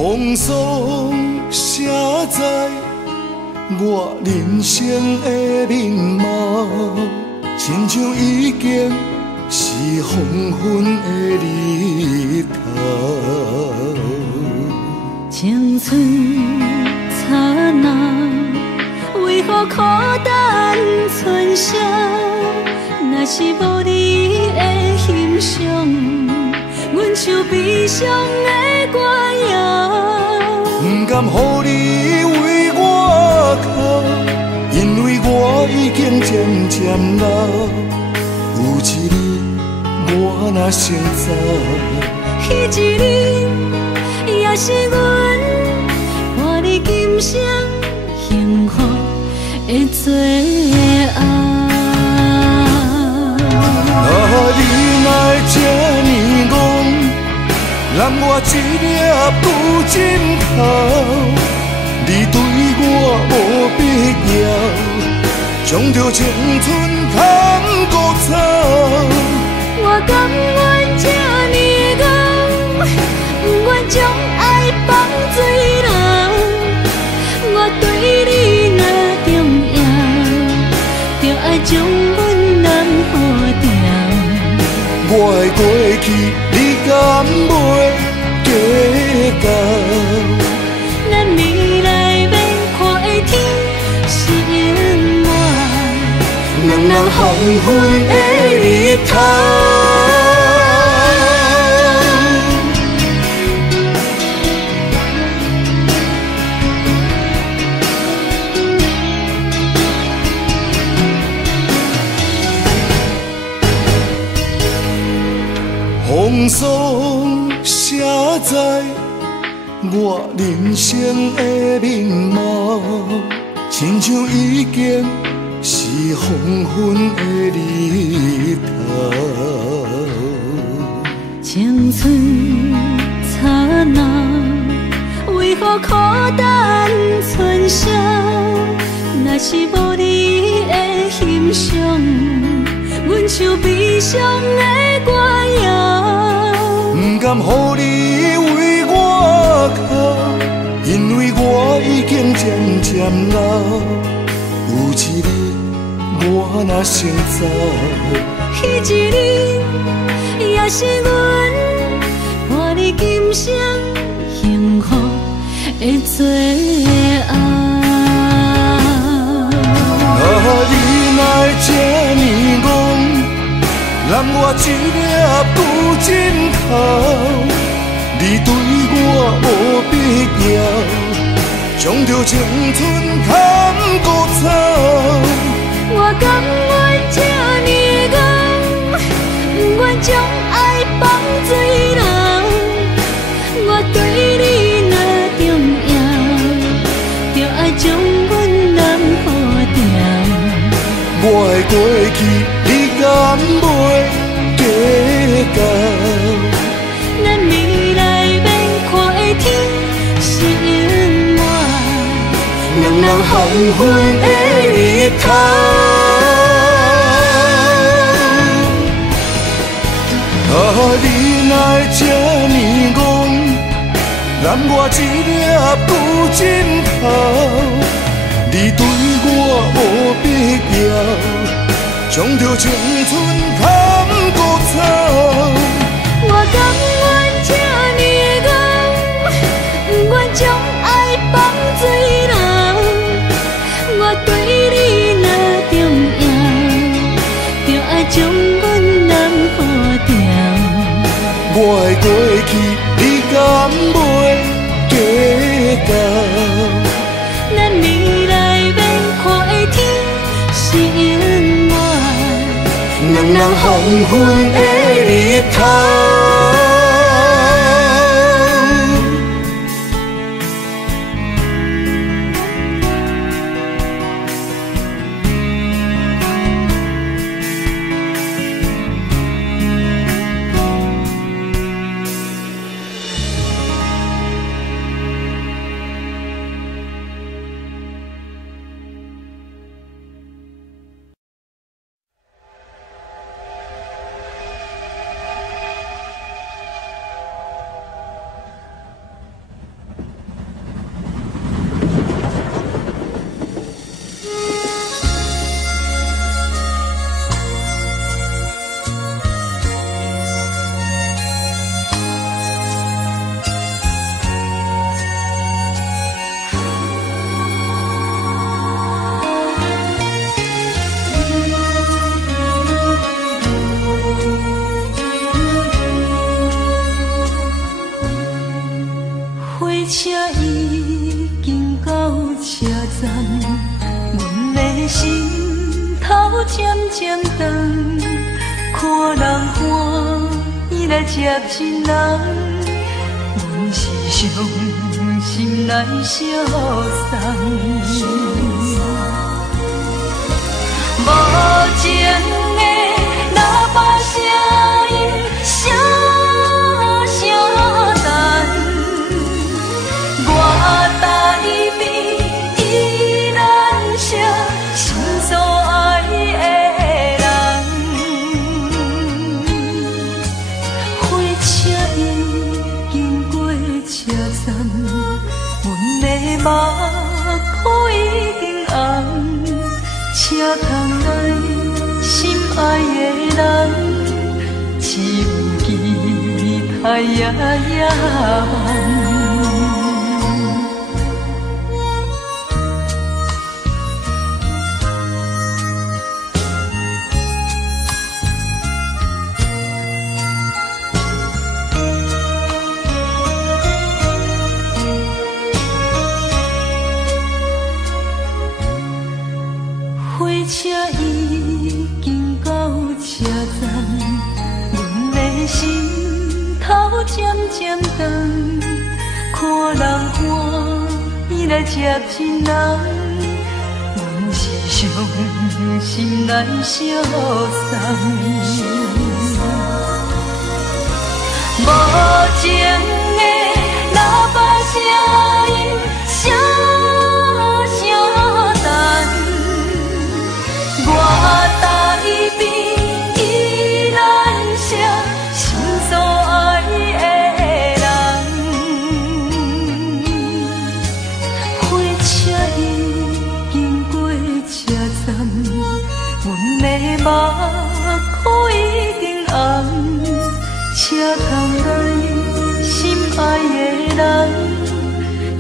风霜写在我人生的面貌，亲像已经是黄昏的日头。青春刹那，为何孤单存剩？若是无你的欣赏，阮像悲伤的歌谣。不甘予你为我哭，因为我已经渐渐老。有一日我若先走，彼一日也是阮伴你今生幸福的最后。你若会这呢戆，揽我一粒旧枕头，你对我无必要，将着青春砍孤草。我甘愿这呢戆，不愿将爱放水流。我对你若重要，就爱将阮人付掉。我的过去，你敢袂计较？咱未来免看的天是永远，两人黄昏的日头。风霜写在我人生的面貌，亲像已经是黄昏的日头。青春刹那，为何孤单存剩？若是无你的欣赏，阮像悲伤的歌谣。不甘予你为我哭，因为我已经渐渐老。有一日我若先走，彼一日也是阮伴你今生幸福的最后。你若会这呢戆，揽我一粒旧枕头，你对我无必要，将着青春砍孤草。我甘愿这呢戆，不愿将爱放水流。我对你若重要，就爱将阮人付掉。我的过去，你敢袂计较？咱未来免看的天是永远，两人黄昏的日头。你若会这呢戆，揽我一粒旧枕头，你对我无必要，将着青春砍孤草。我甘愿这呢戆，不愿将爱放水流。我对你若重要，就爱将阮人付掉。我的过去，你敢袂计较？咱未来免看的天是永远，两人黄昏的日头。头渐渐长，看人欢喜来接亲人，阮是伤心来相送。无情的喇叭声音，声声淡，我台边依然写心所爱的人。火车已经过车站，阮的目眶已经红。车窗内心爱的人，只有期待夜夜梦。火车已经到车站，阮的心头渐渐长，看人欢喜来接亲人，阮是伤心来相送。无情的喇叭声音，声声淡。我台边依然写心所爱的人，火车已经过车站，阮的目眶已经红，车窗内心爱的人，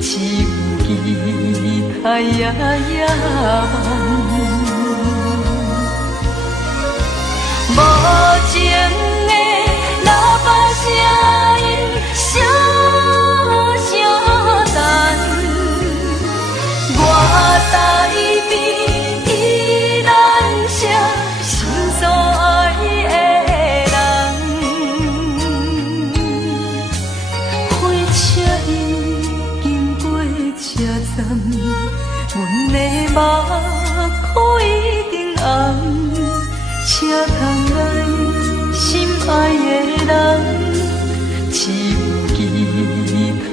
只有期待夜夜梦。无情的喇叭声音，声声淡，我台边依然写心所爱的人。火车已经过车站，阮的目眶已经红。车窗内心爱的人，只有期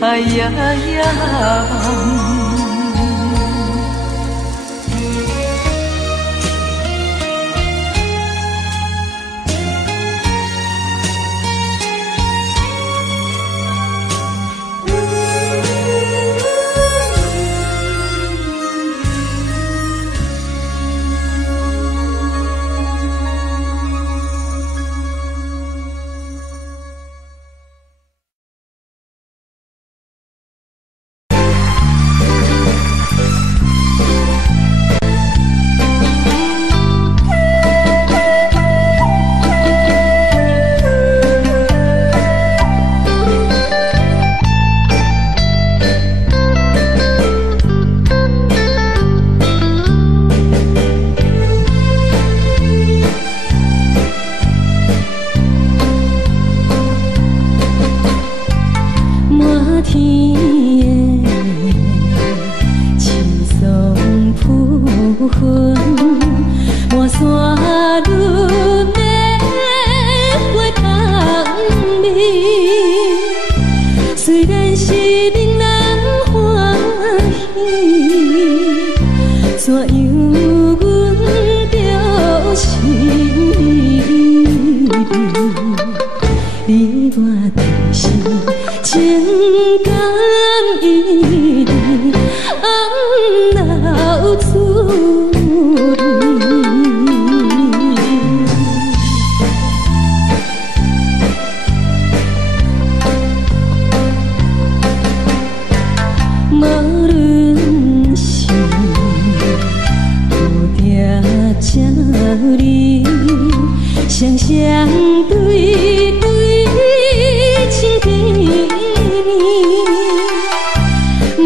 待夜夜梦。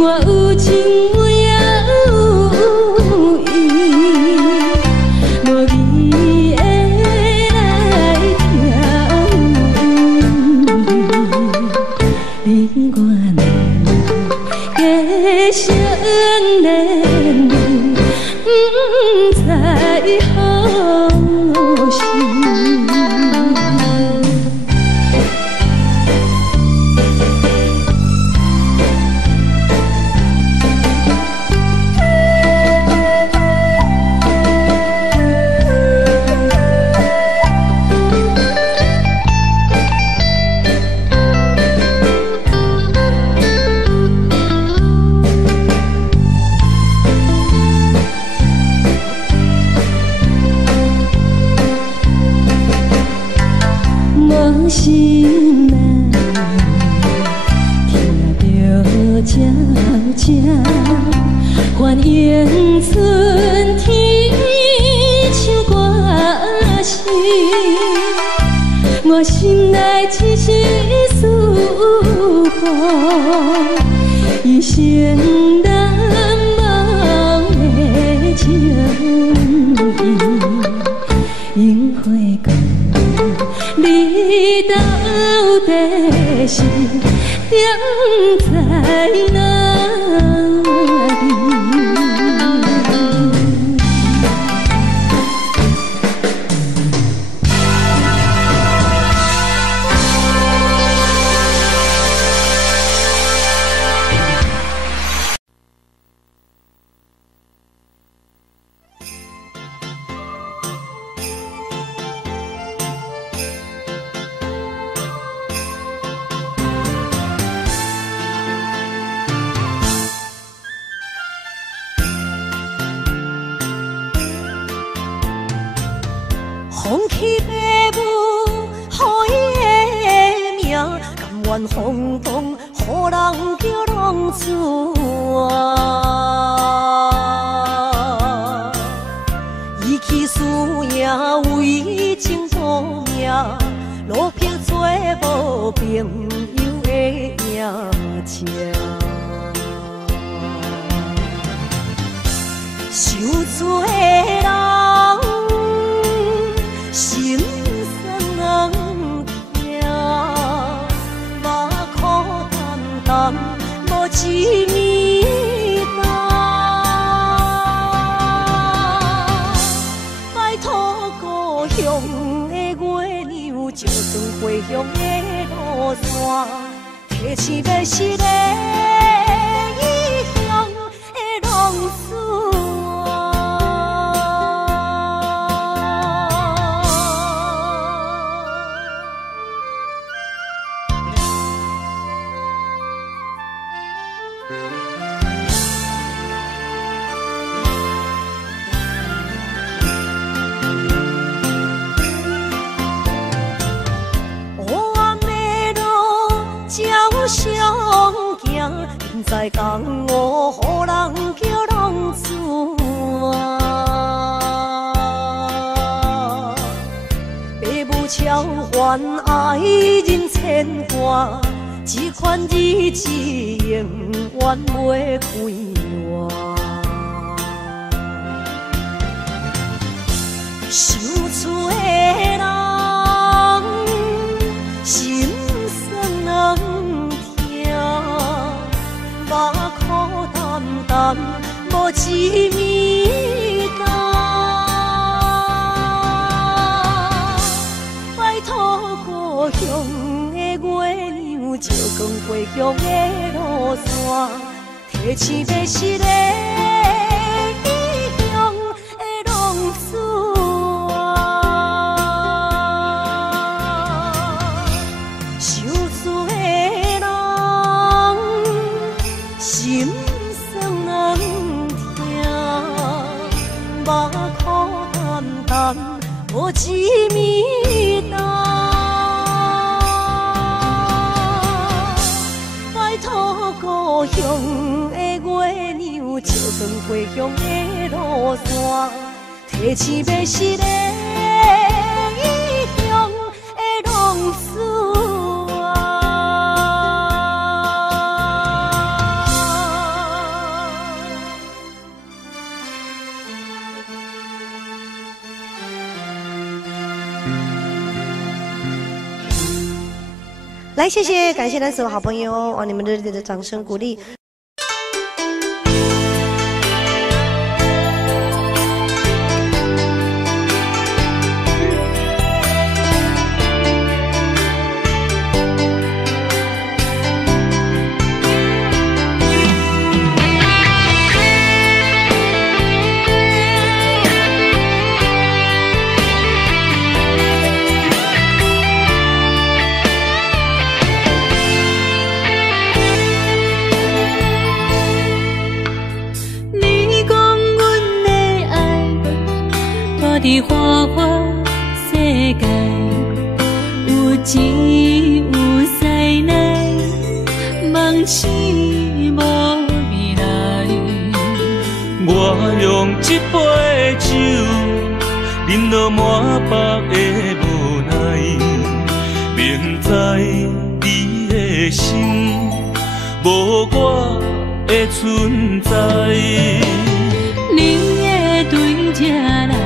我有情我也有意。你我两个少年，不知何时。心难，听着悄悄欢迎春天唱歌声，我心内一时思慕，一生难忘的情谊，樱花讲。你到底是踮在哪里？风起爸母，予伊的名，甘愿风风，予人叫浪子啊。伊去输赢为情赌命，路撇做无朋友的赢情。受罪的人。心酸人听，目眶淡淡，无一面答。拜托故乡的月亮，照转回乡的路线，提醒要是个异乡的浪子。相行，现在讲我，予人叫浪子啊。爸母超还爱人牵挂，这款日子永远袂快活。受罪的人，心酸人。目眶淡淡，无一面答。拜托故乡的月亮，照光回乡的路线，提醒要是个异乡的浪子啊。受罪的人。心酸人听，目眶淡淡，无一面答。拜托故乡的月亮，照光回乡的路线，提醒要是个异乡的浪子啊。来来，谢谢，感谢咱所有好朋友哦，你们热烈的掌声鼓励。伫花花世界，有钱有势来，梦醒无未来。我用一杯酒，饮落满腹的无奈，明知你的心无我的存在。你的对这来。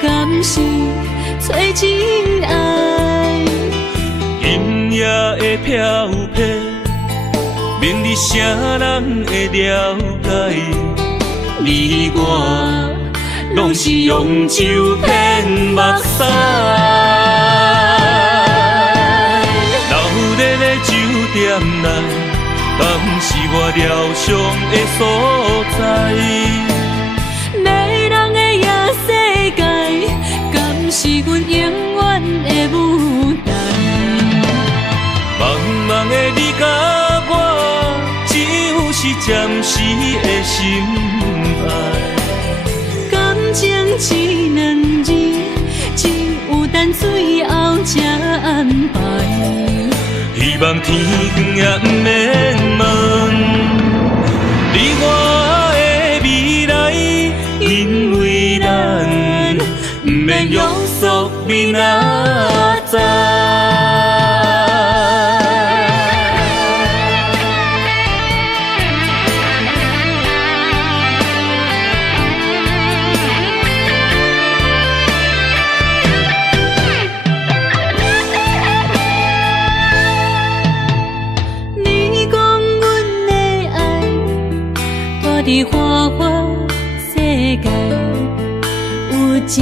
敢是找真爱？今夜的飘泊，明日啥人会了解？你我拢是用酒骗目屎，流热的酒店内，敢是我疗伤的所在？是阮永远的舞台。茫茫的你甲我，只有是暂时的心爱。感情只两字，只有等最后才安排。希望天光也不免问，你我的未来，因为咱不免约束明仔载。你讲阮的爱，住伫花花世界，有钱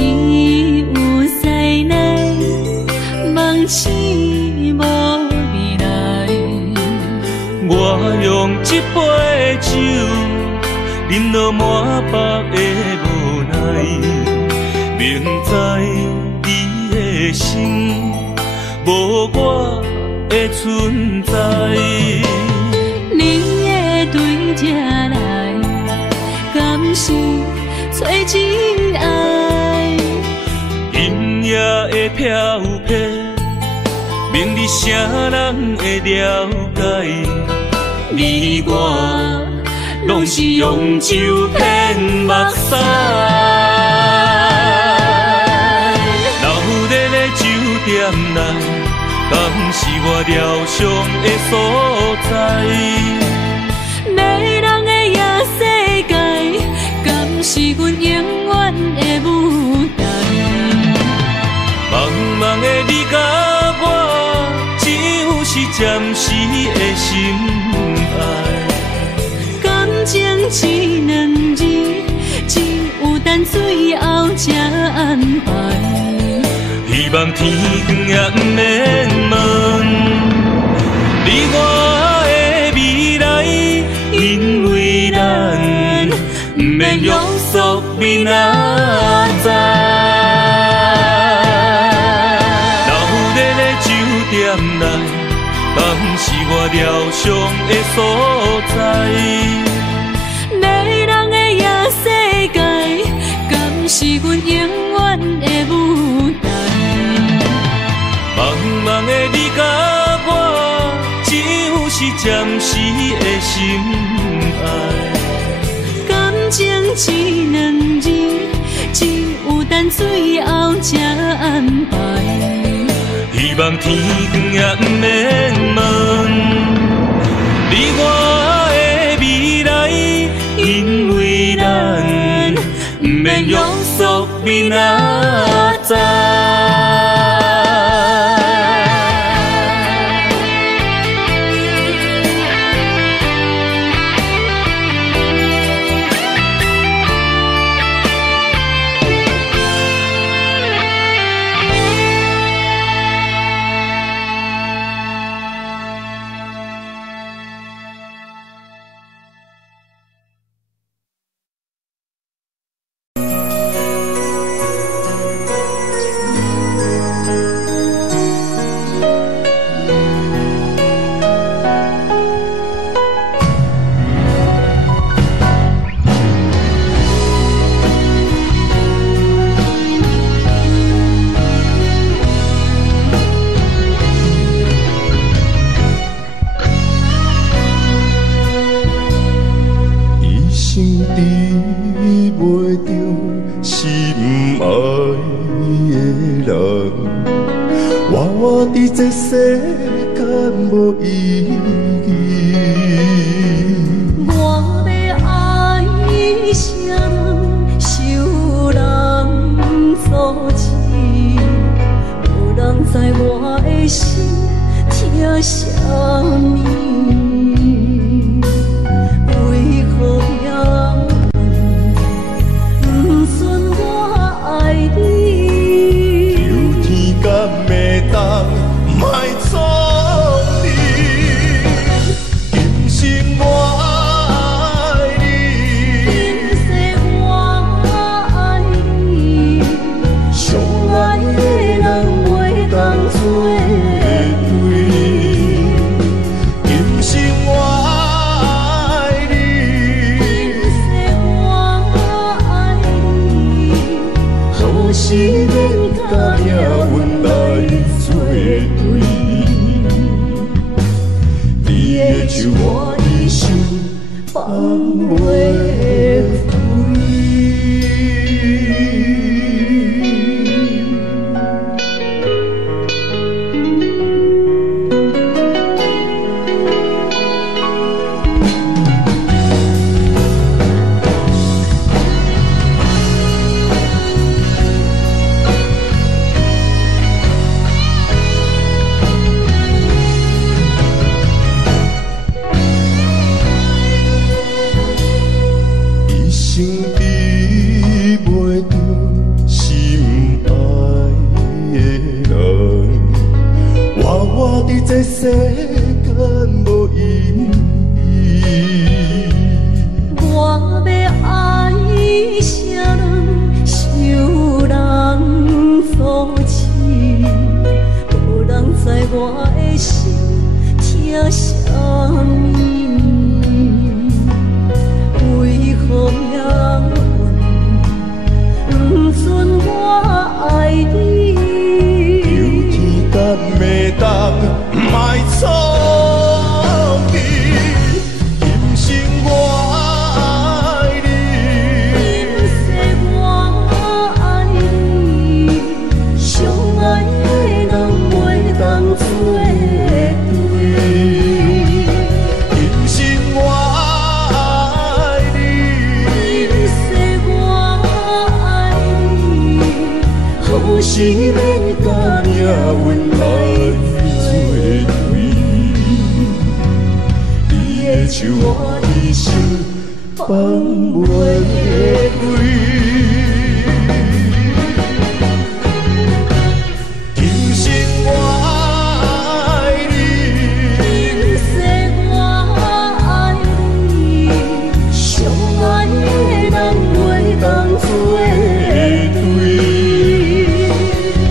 有势来，梦醒无未来。我用一杯酒，饮落满腹的无奈，明知你的心无我的存在。你的对这来，敢是找真爱？今夜的飘泊，明日啥人会了解？你我拢是用酒骗目屎，流热的酒店内，敢是我疗伤的所在？迷人的夜世界，敢是阮永远的舞台？茫茫的你甲我，只有是暂时的心爱。感情只两字，只有等最后才安排。希望天光也不免问，你我的未来，因为咱不免约束明仔载。流热的酒店内，敢是我疗伤的所在？迷人的夜世界，敢是阮永远的舞台？茫茫的你甲我，只有是暂时的心爱。感情只两字，只有等最后才安排。希望天光也不免问，你我的未来，因为咱不免约束明仔载。意义。我要爱啥人，受人阻止，无人知我的心疼啥物。为何命运不准我爱你？求天甲袂当莫错你，今生我爱你，今世我爱你，相爱的人袂当做对。今生我爱你，今世我爱你，好时免甲命运来作对。你的手我的手放袂开。一生比袂着心爱的人，活伫这世间无意义。我要爱啥人，受人阻止，无人知我的心疼啥物。为何命运不准我爱你？求天甲袂当莫错你，今生我爱你，今世我爱你，相爱的人袂当做对。今生我爱你，今世我爱你，好时免甲命运来作对。你的手我的手放袂开。今生我爱你，今世我爱你，相爱的人袂当做对。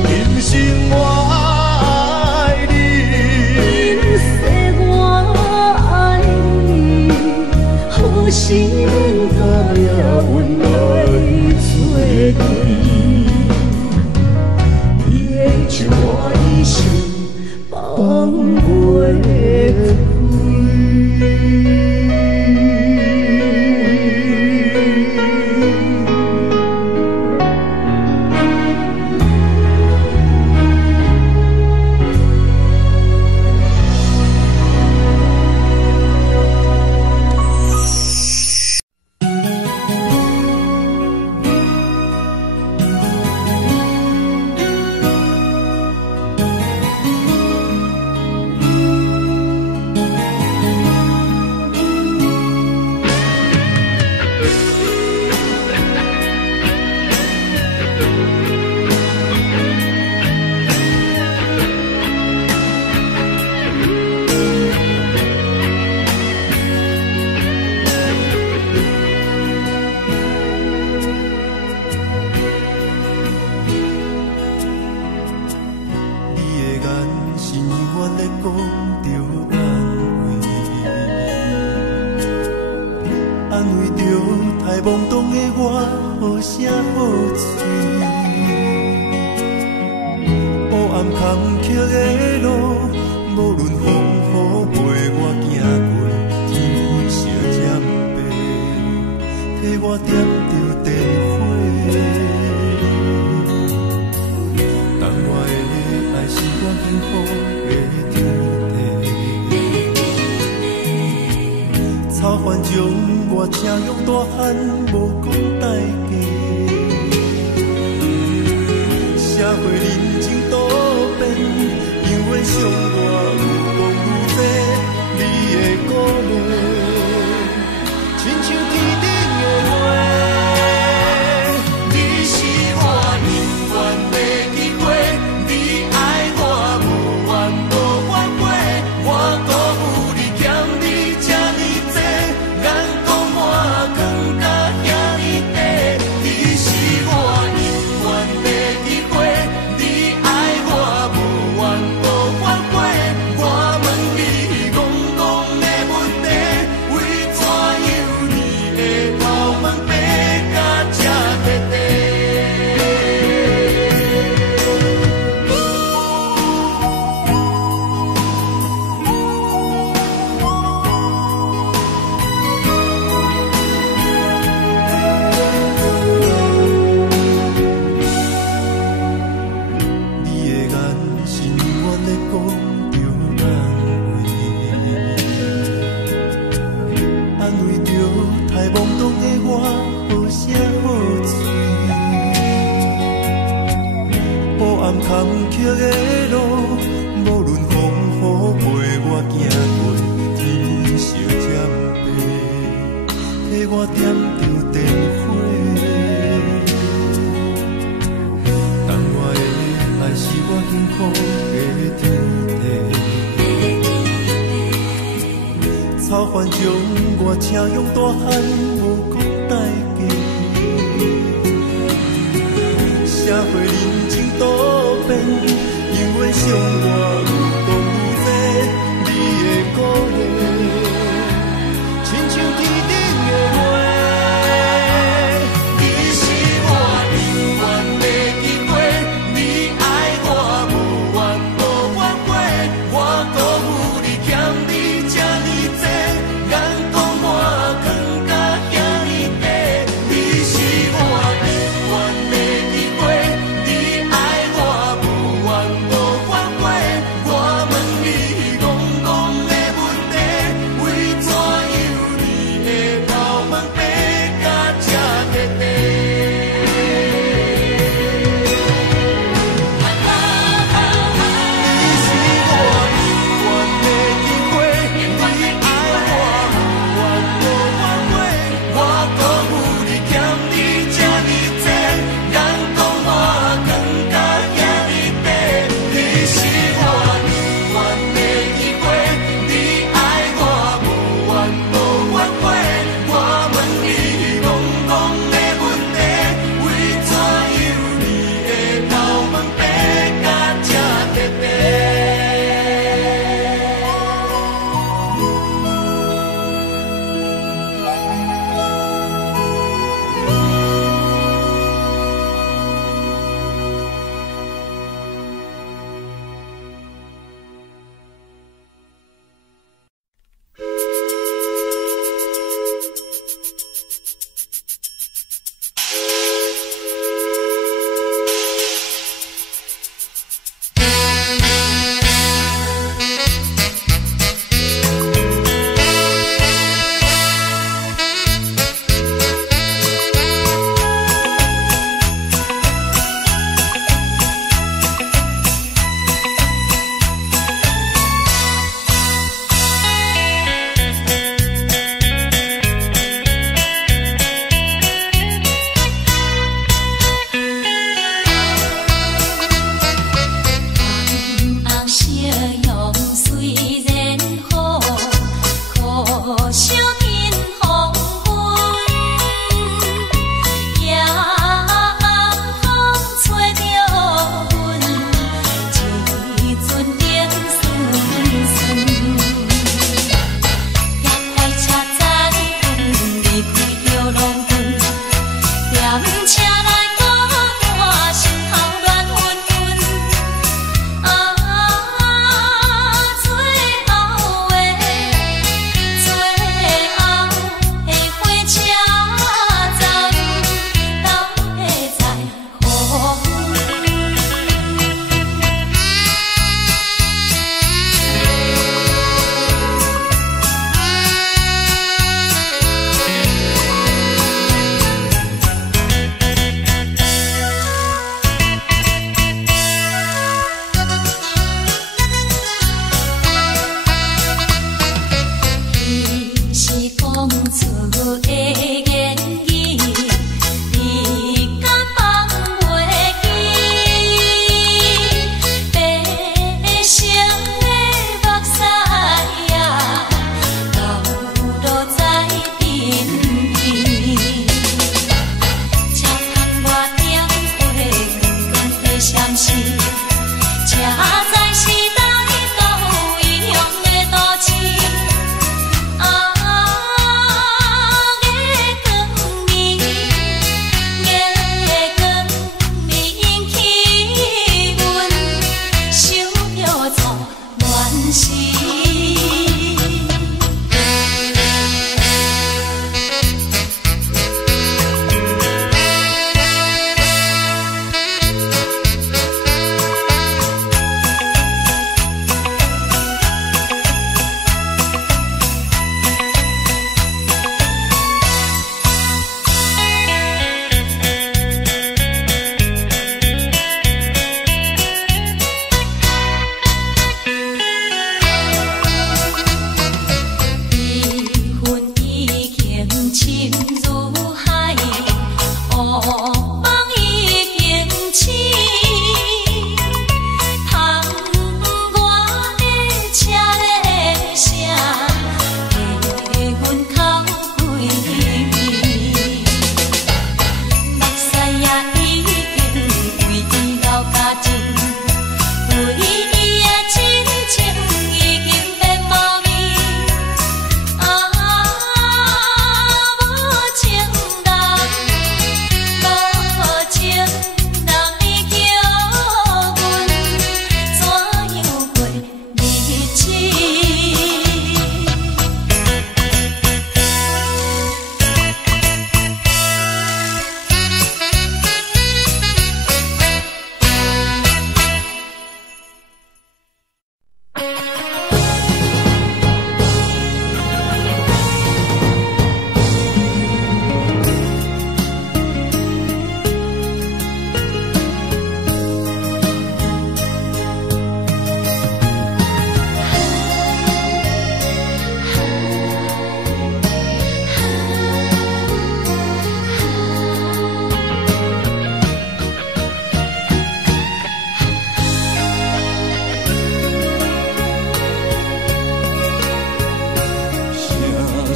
今生我爱你，今世我爱你，好时免甲命运来作对。你的手我的手放袂开。当我的爱是我幸福的天地。操烦将我请用大汉，无讲代价。社会人情多变，因为伤我有讲有多，你的鼓励，亲像天顶的花。你是我永远的机会，你爱我无怨无反悔，我辜负你欠你这呢多，眼光满光甲遐呢短。你是我永远的机会，你爱我无怨无反悔，我问你戆戆的问题，为怎样你的头毛白甲这彻底？你的眼是永远在讲着安慰着太懵懂的我，好声好嘴。黑暗坎坷的路，无论风雨陪我行过，天温烧尖白，替我点着灯火。当我的爱是我幸福的天地，操烦将我请用大汉，无讲代价。社会人情多变，因为伤我有讲有多，你的鼓励，亲像天顶的花。你是我永远的机会，你爱我无怨无反悔，我辜负你欠你这呢多，眼光满光甲遐呢短。你是我永远的机会，你爱我无怨无反悔，我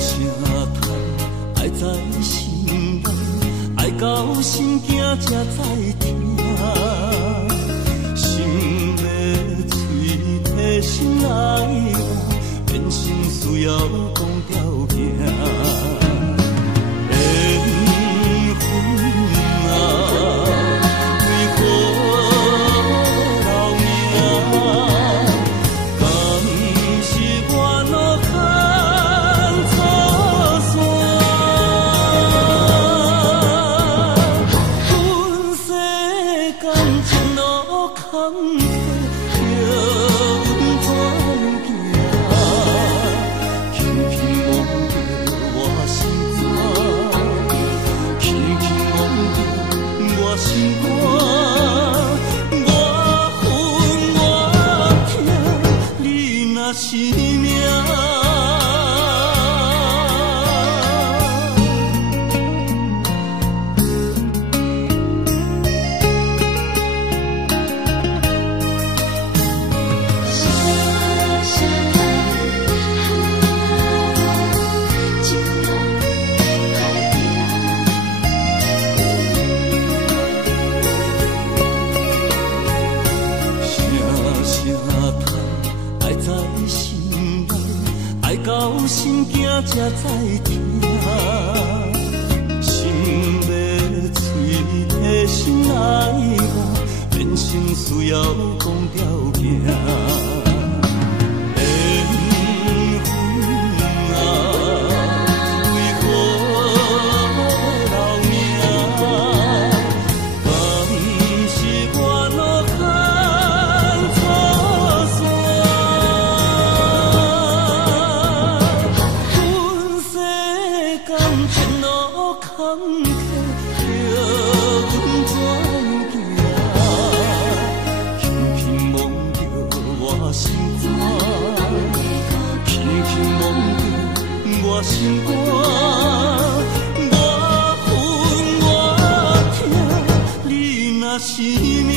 声叹，爱在心内，爱到心惊才知听。心要嘴替心爱我，变成需要讲条件。缘分啊！ 是命。到心惊才知听，心要嘴替心爱我，变成需要讲条件。 心肝，我分我痛，你若是命。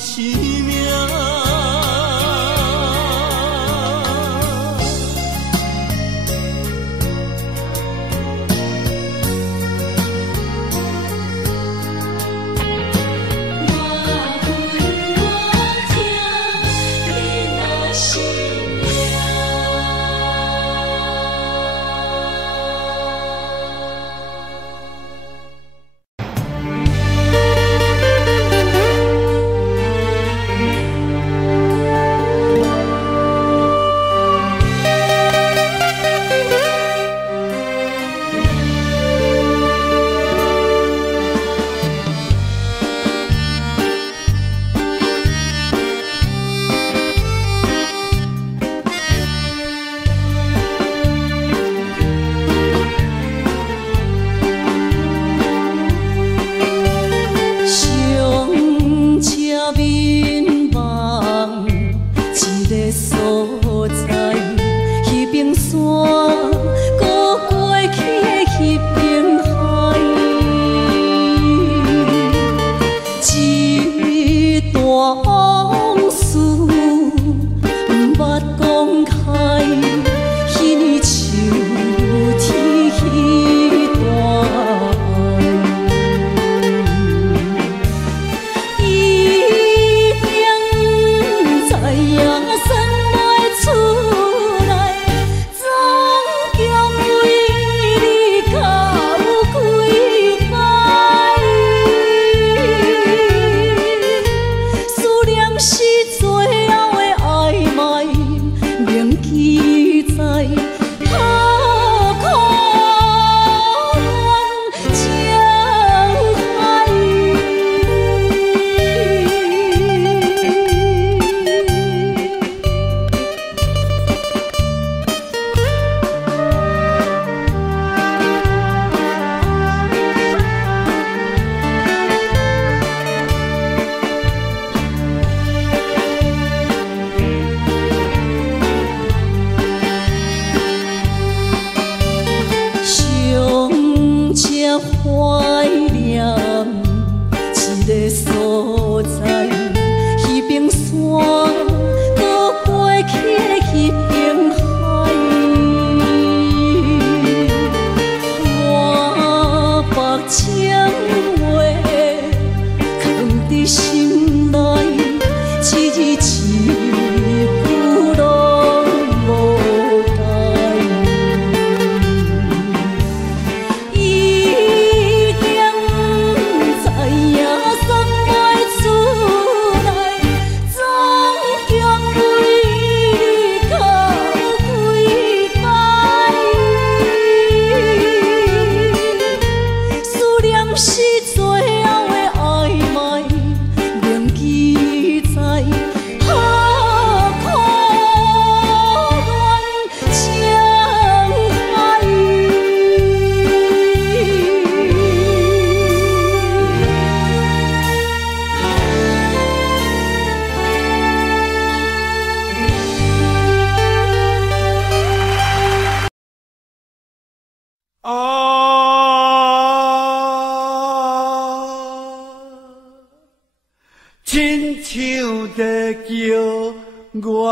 是命。太阳升袂出来，早。在叫我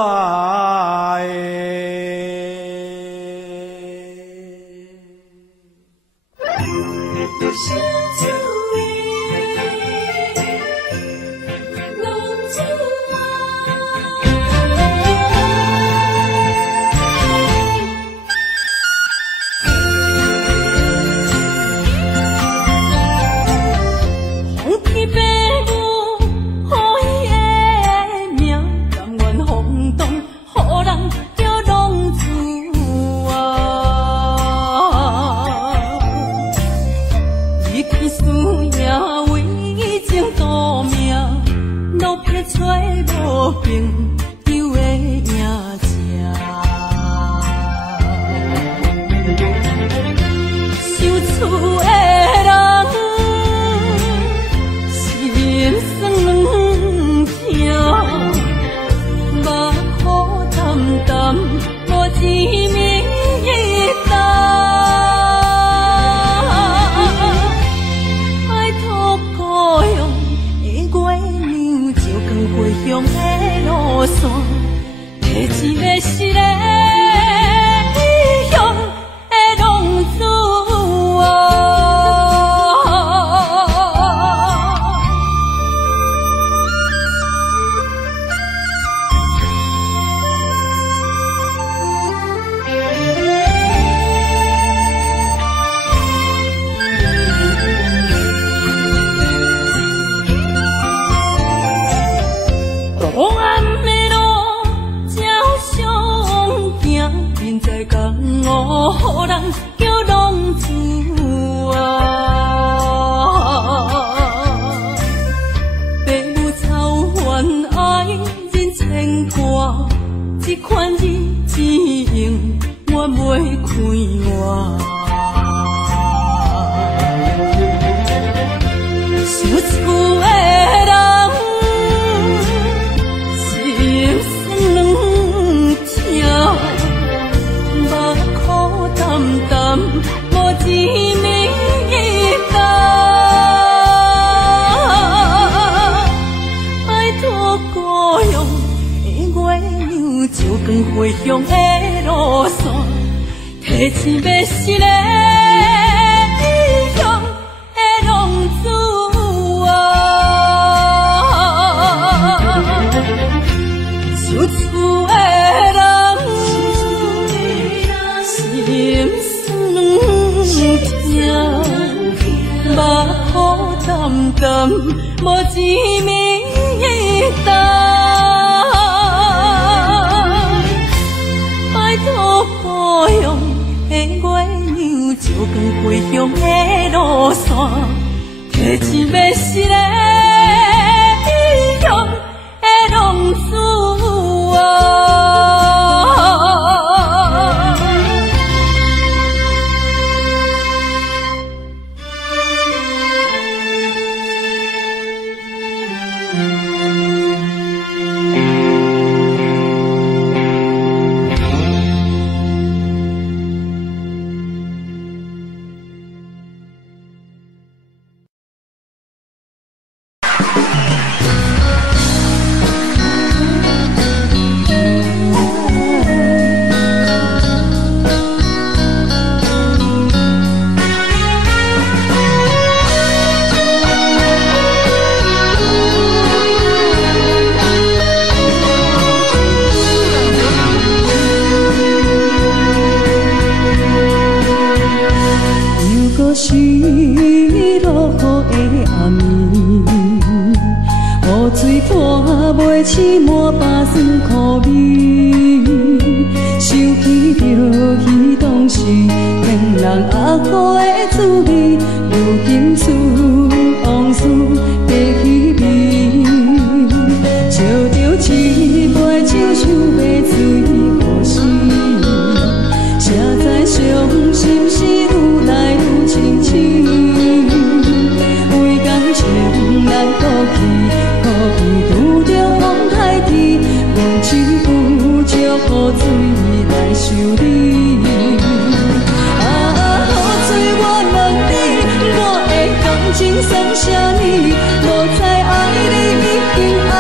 情剩下你，无再爱你，已经爱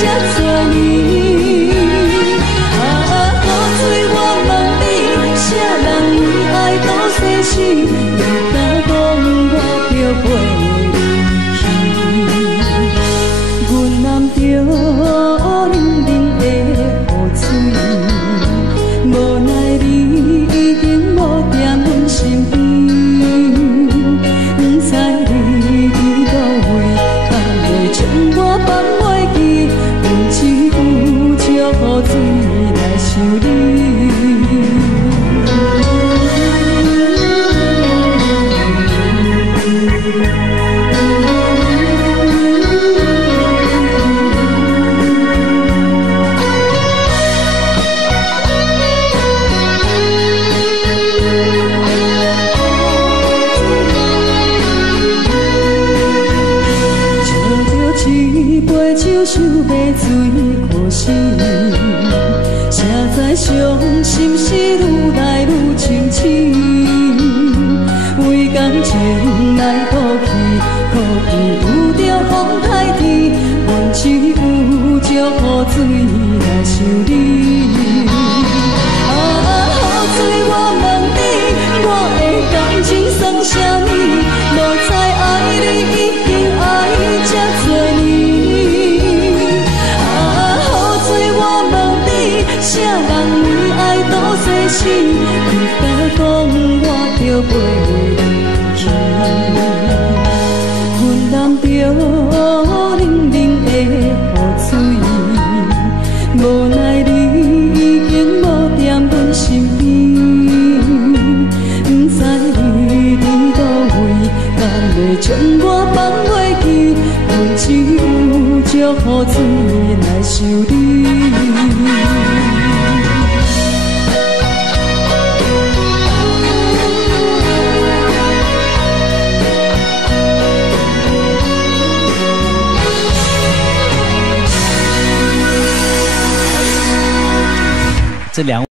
这多。水可惜，谁知伤心事愈来愈深深，为感情来哭泣，可有着风台天，阮只有祝雨水来想你。雨水，我问你，我的感情算啥物？无知爱你已经爱这多年。雨水，我问你，啥人为爱赌生死？你敢讲我着袂离去？阮淋着冷冷的雨水，无奈你已经无踮阮身边。将我放袂记，阮只有祝雨水来想你。这两。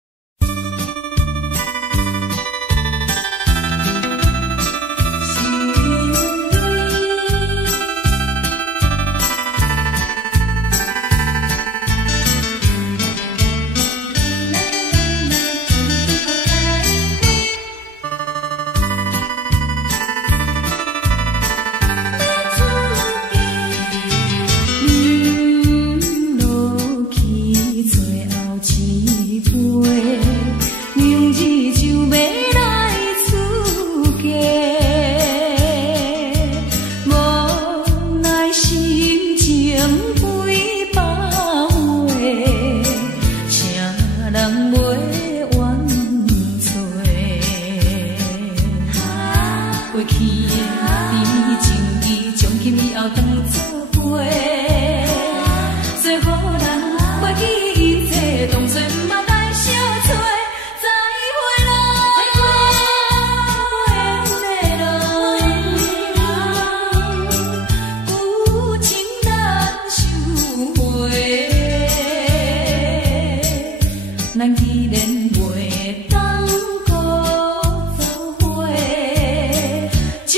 一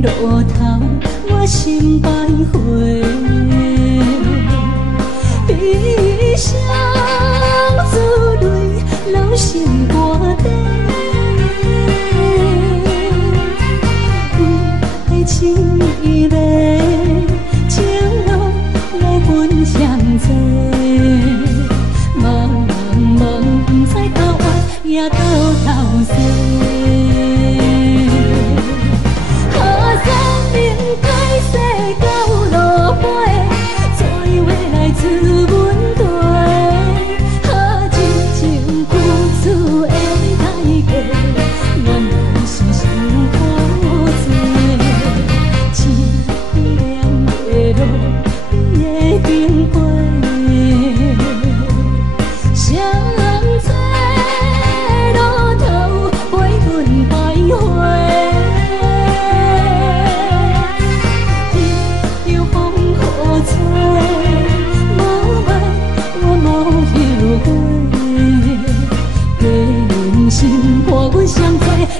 路头，我心徘徊，悲伤珠泪流成歌底。为爱情依恋，情路来分相济，茫茫不知到弯也到头西。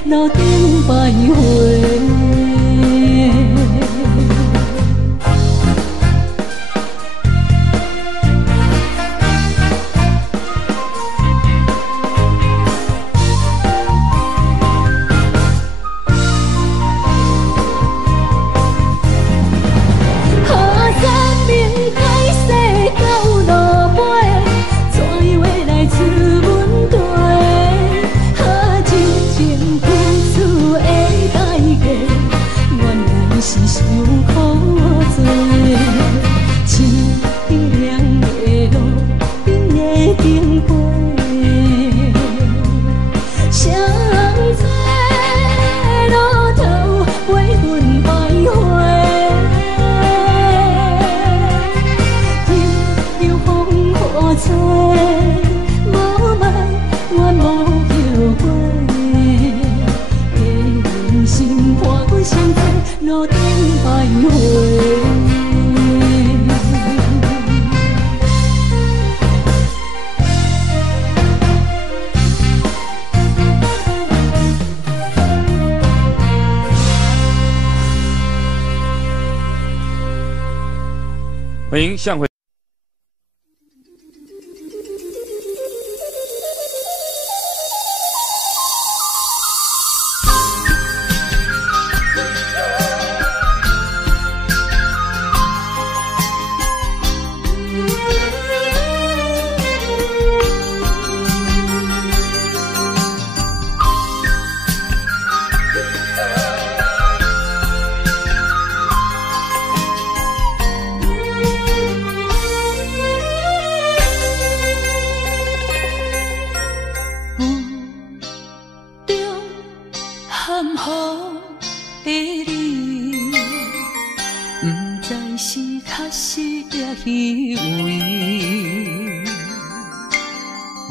路顶徘徊。欢迎向回。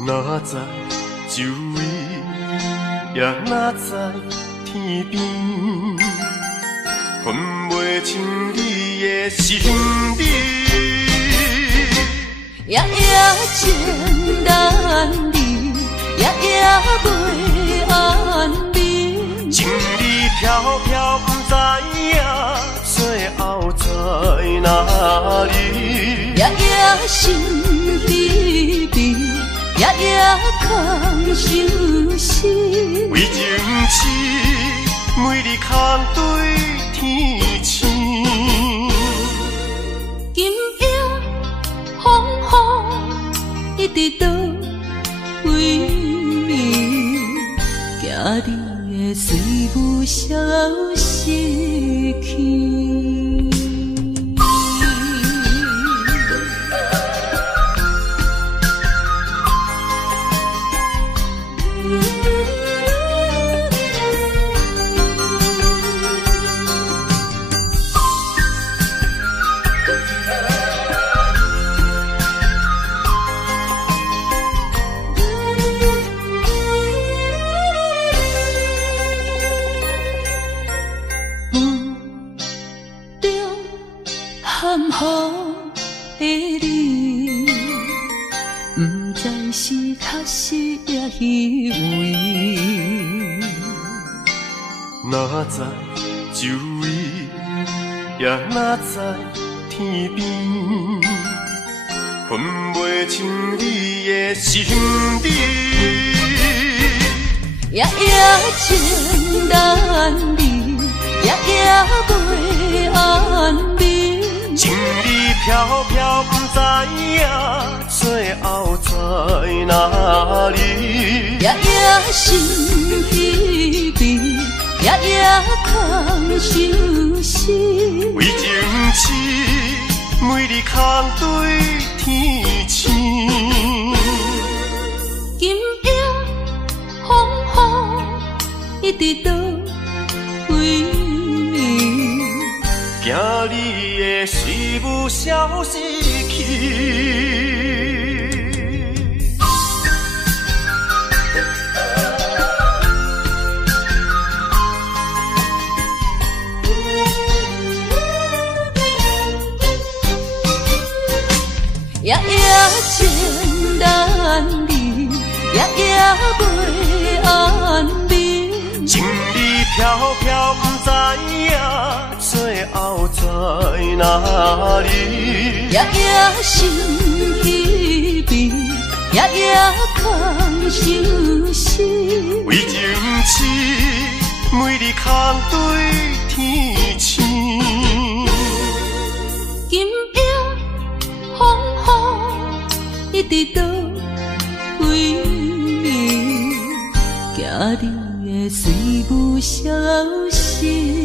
哪知周围，也哪知天边，分袂清你的心理。夜夜情难离，夜夜袂安眠。情意飘飘，不知影最后在哪里。夜夜心离别。夜夜空相思，为情痴，每日空对天星。今夜风雨一直倒位，惊你的随舞消失去。含糊的你，不知是确实也虚伪。哪知周围也若在天边，分袂清你的心理。夜夜情难离，夜夜袂安眠。情意飘飘，不知影最后在哪里。夜夜心稀微，夜夜空相思。为情痴，每日空对天星。今夜风雨一直到位，惊你会随舞消失去。夜夜情难离，夜夜袂安眠。情意飘飘，不知影最后在哪里。夜夜心稀微，夜夜空相思。为情痴，每日空对天星。今夜风雨一直到位，惊你会随舞消失。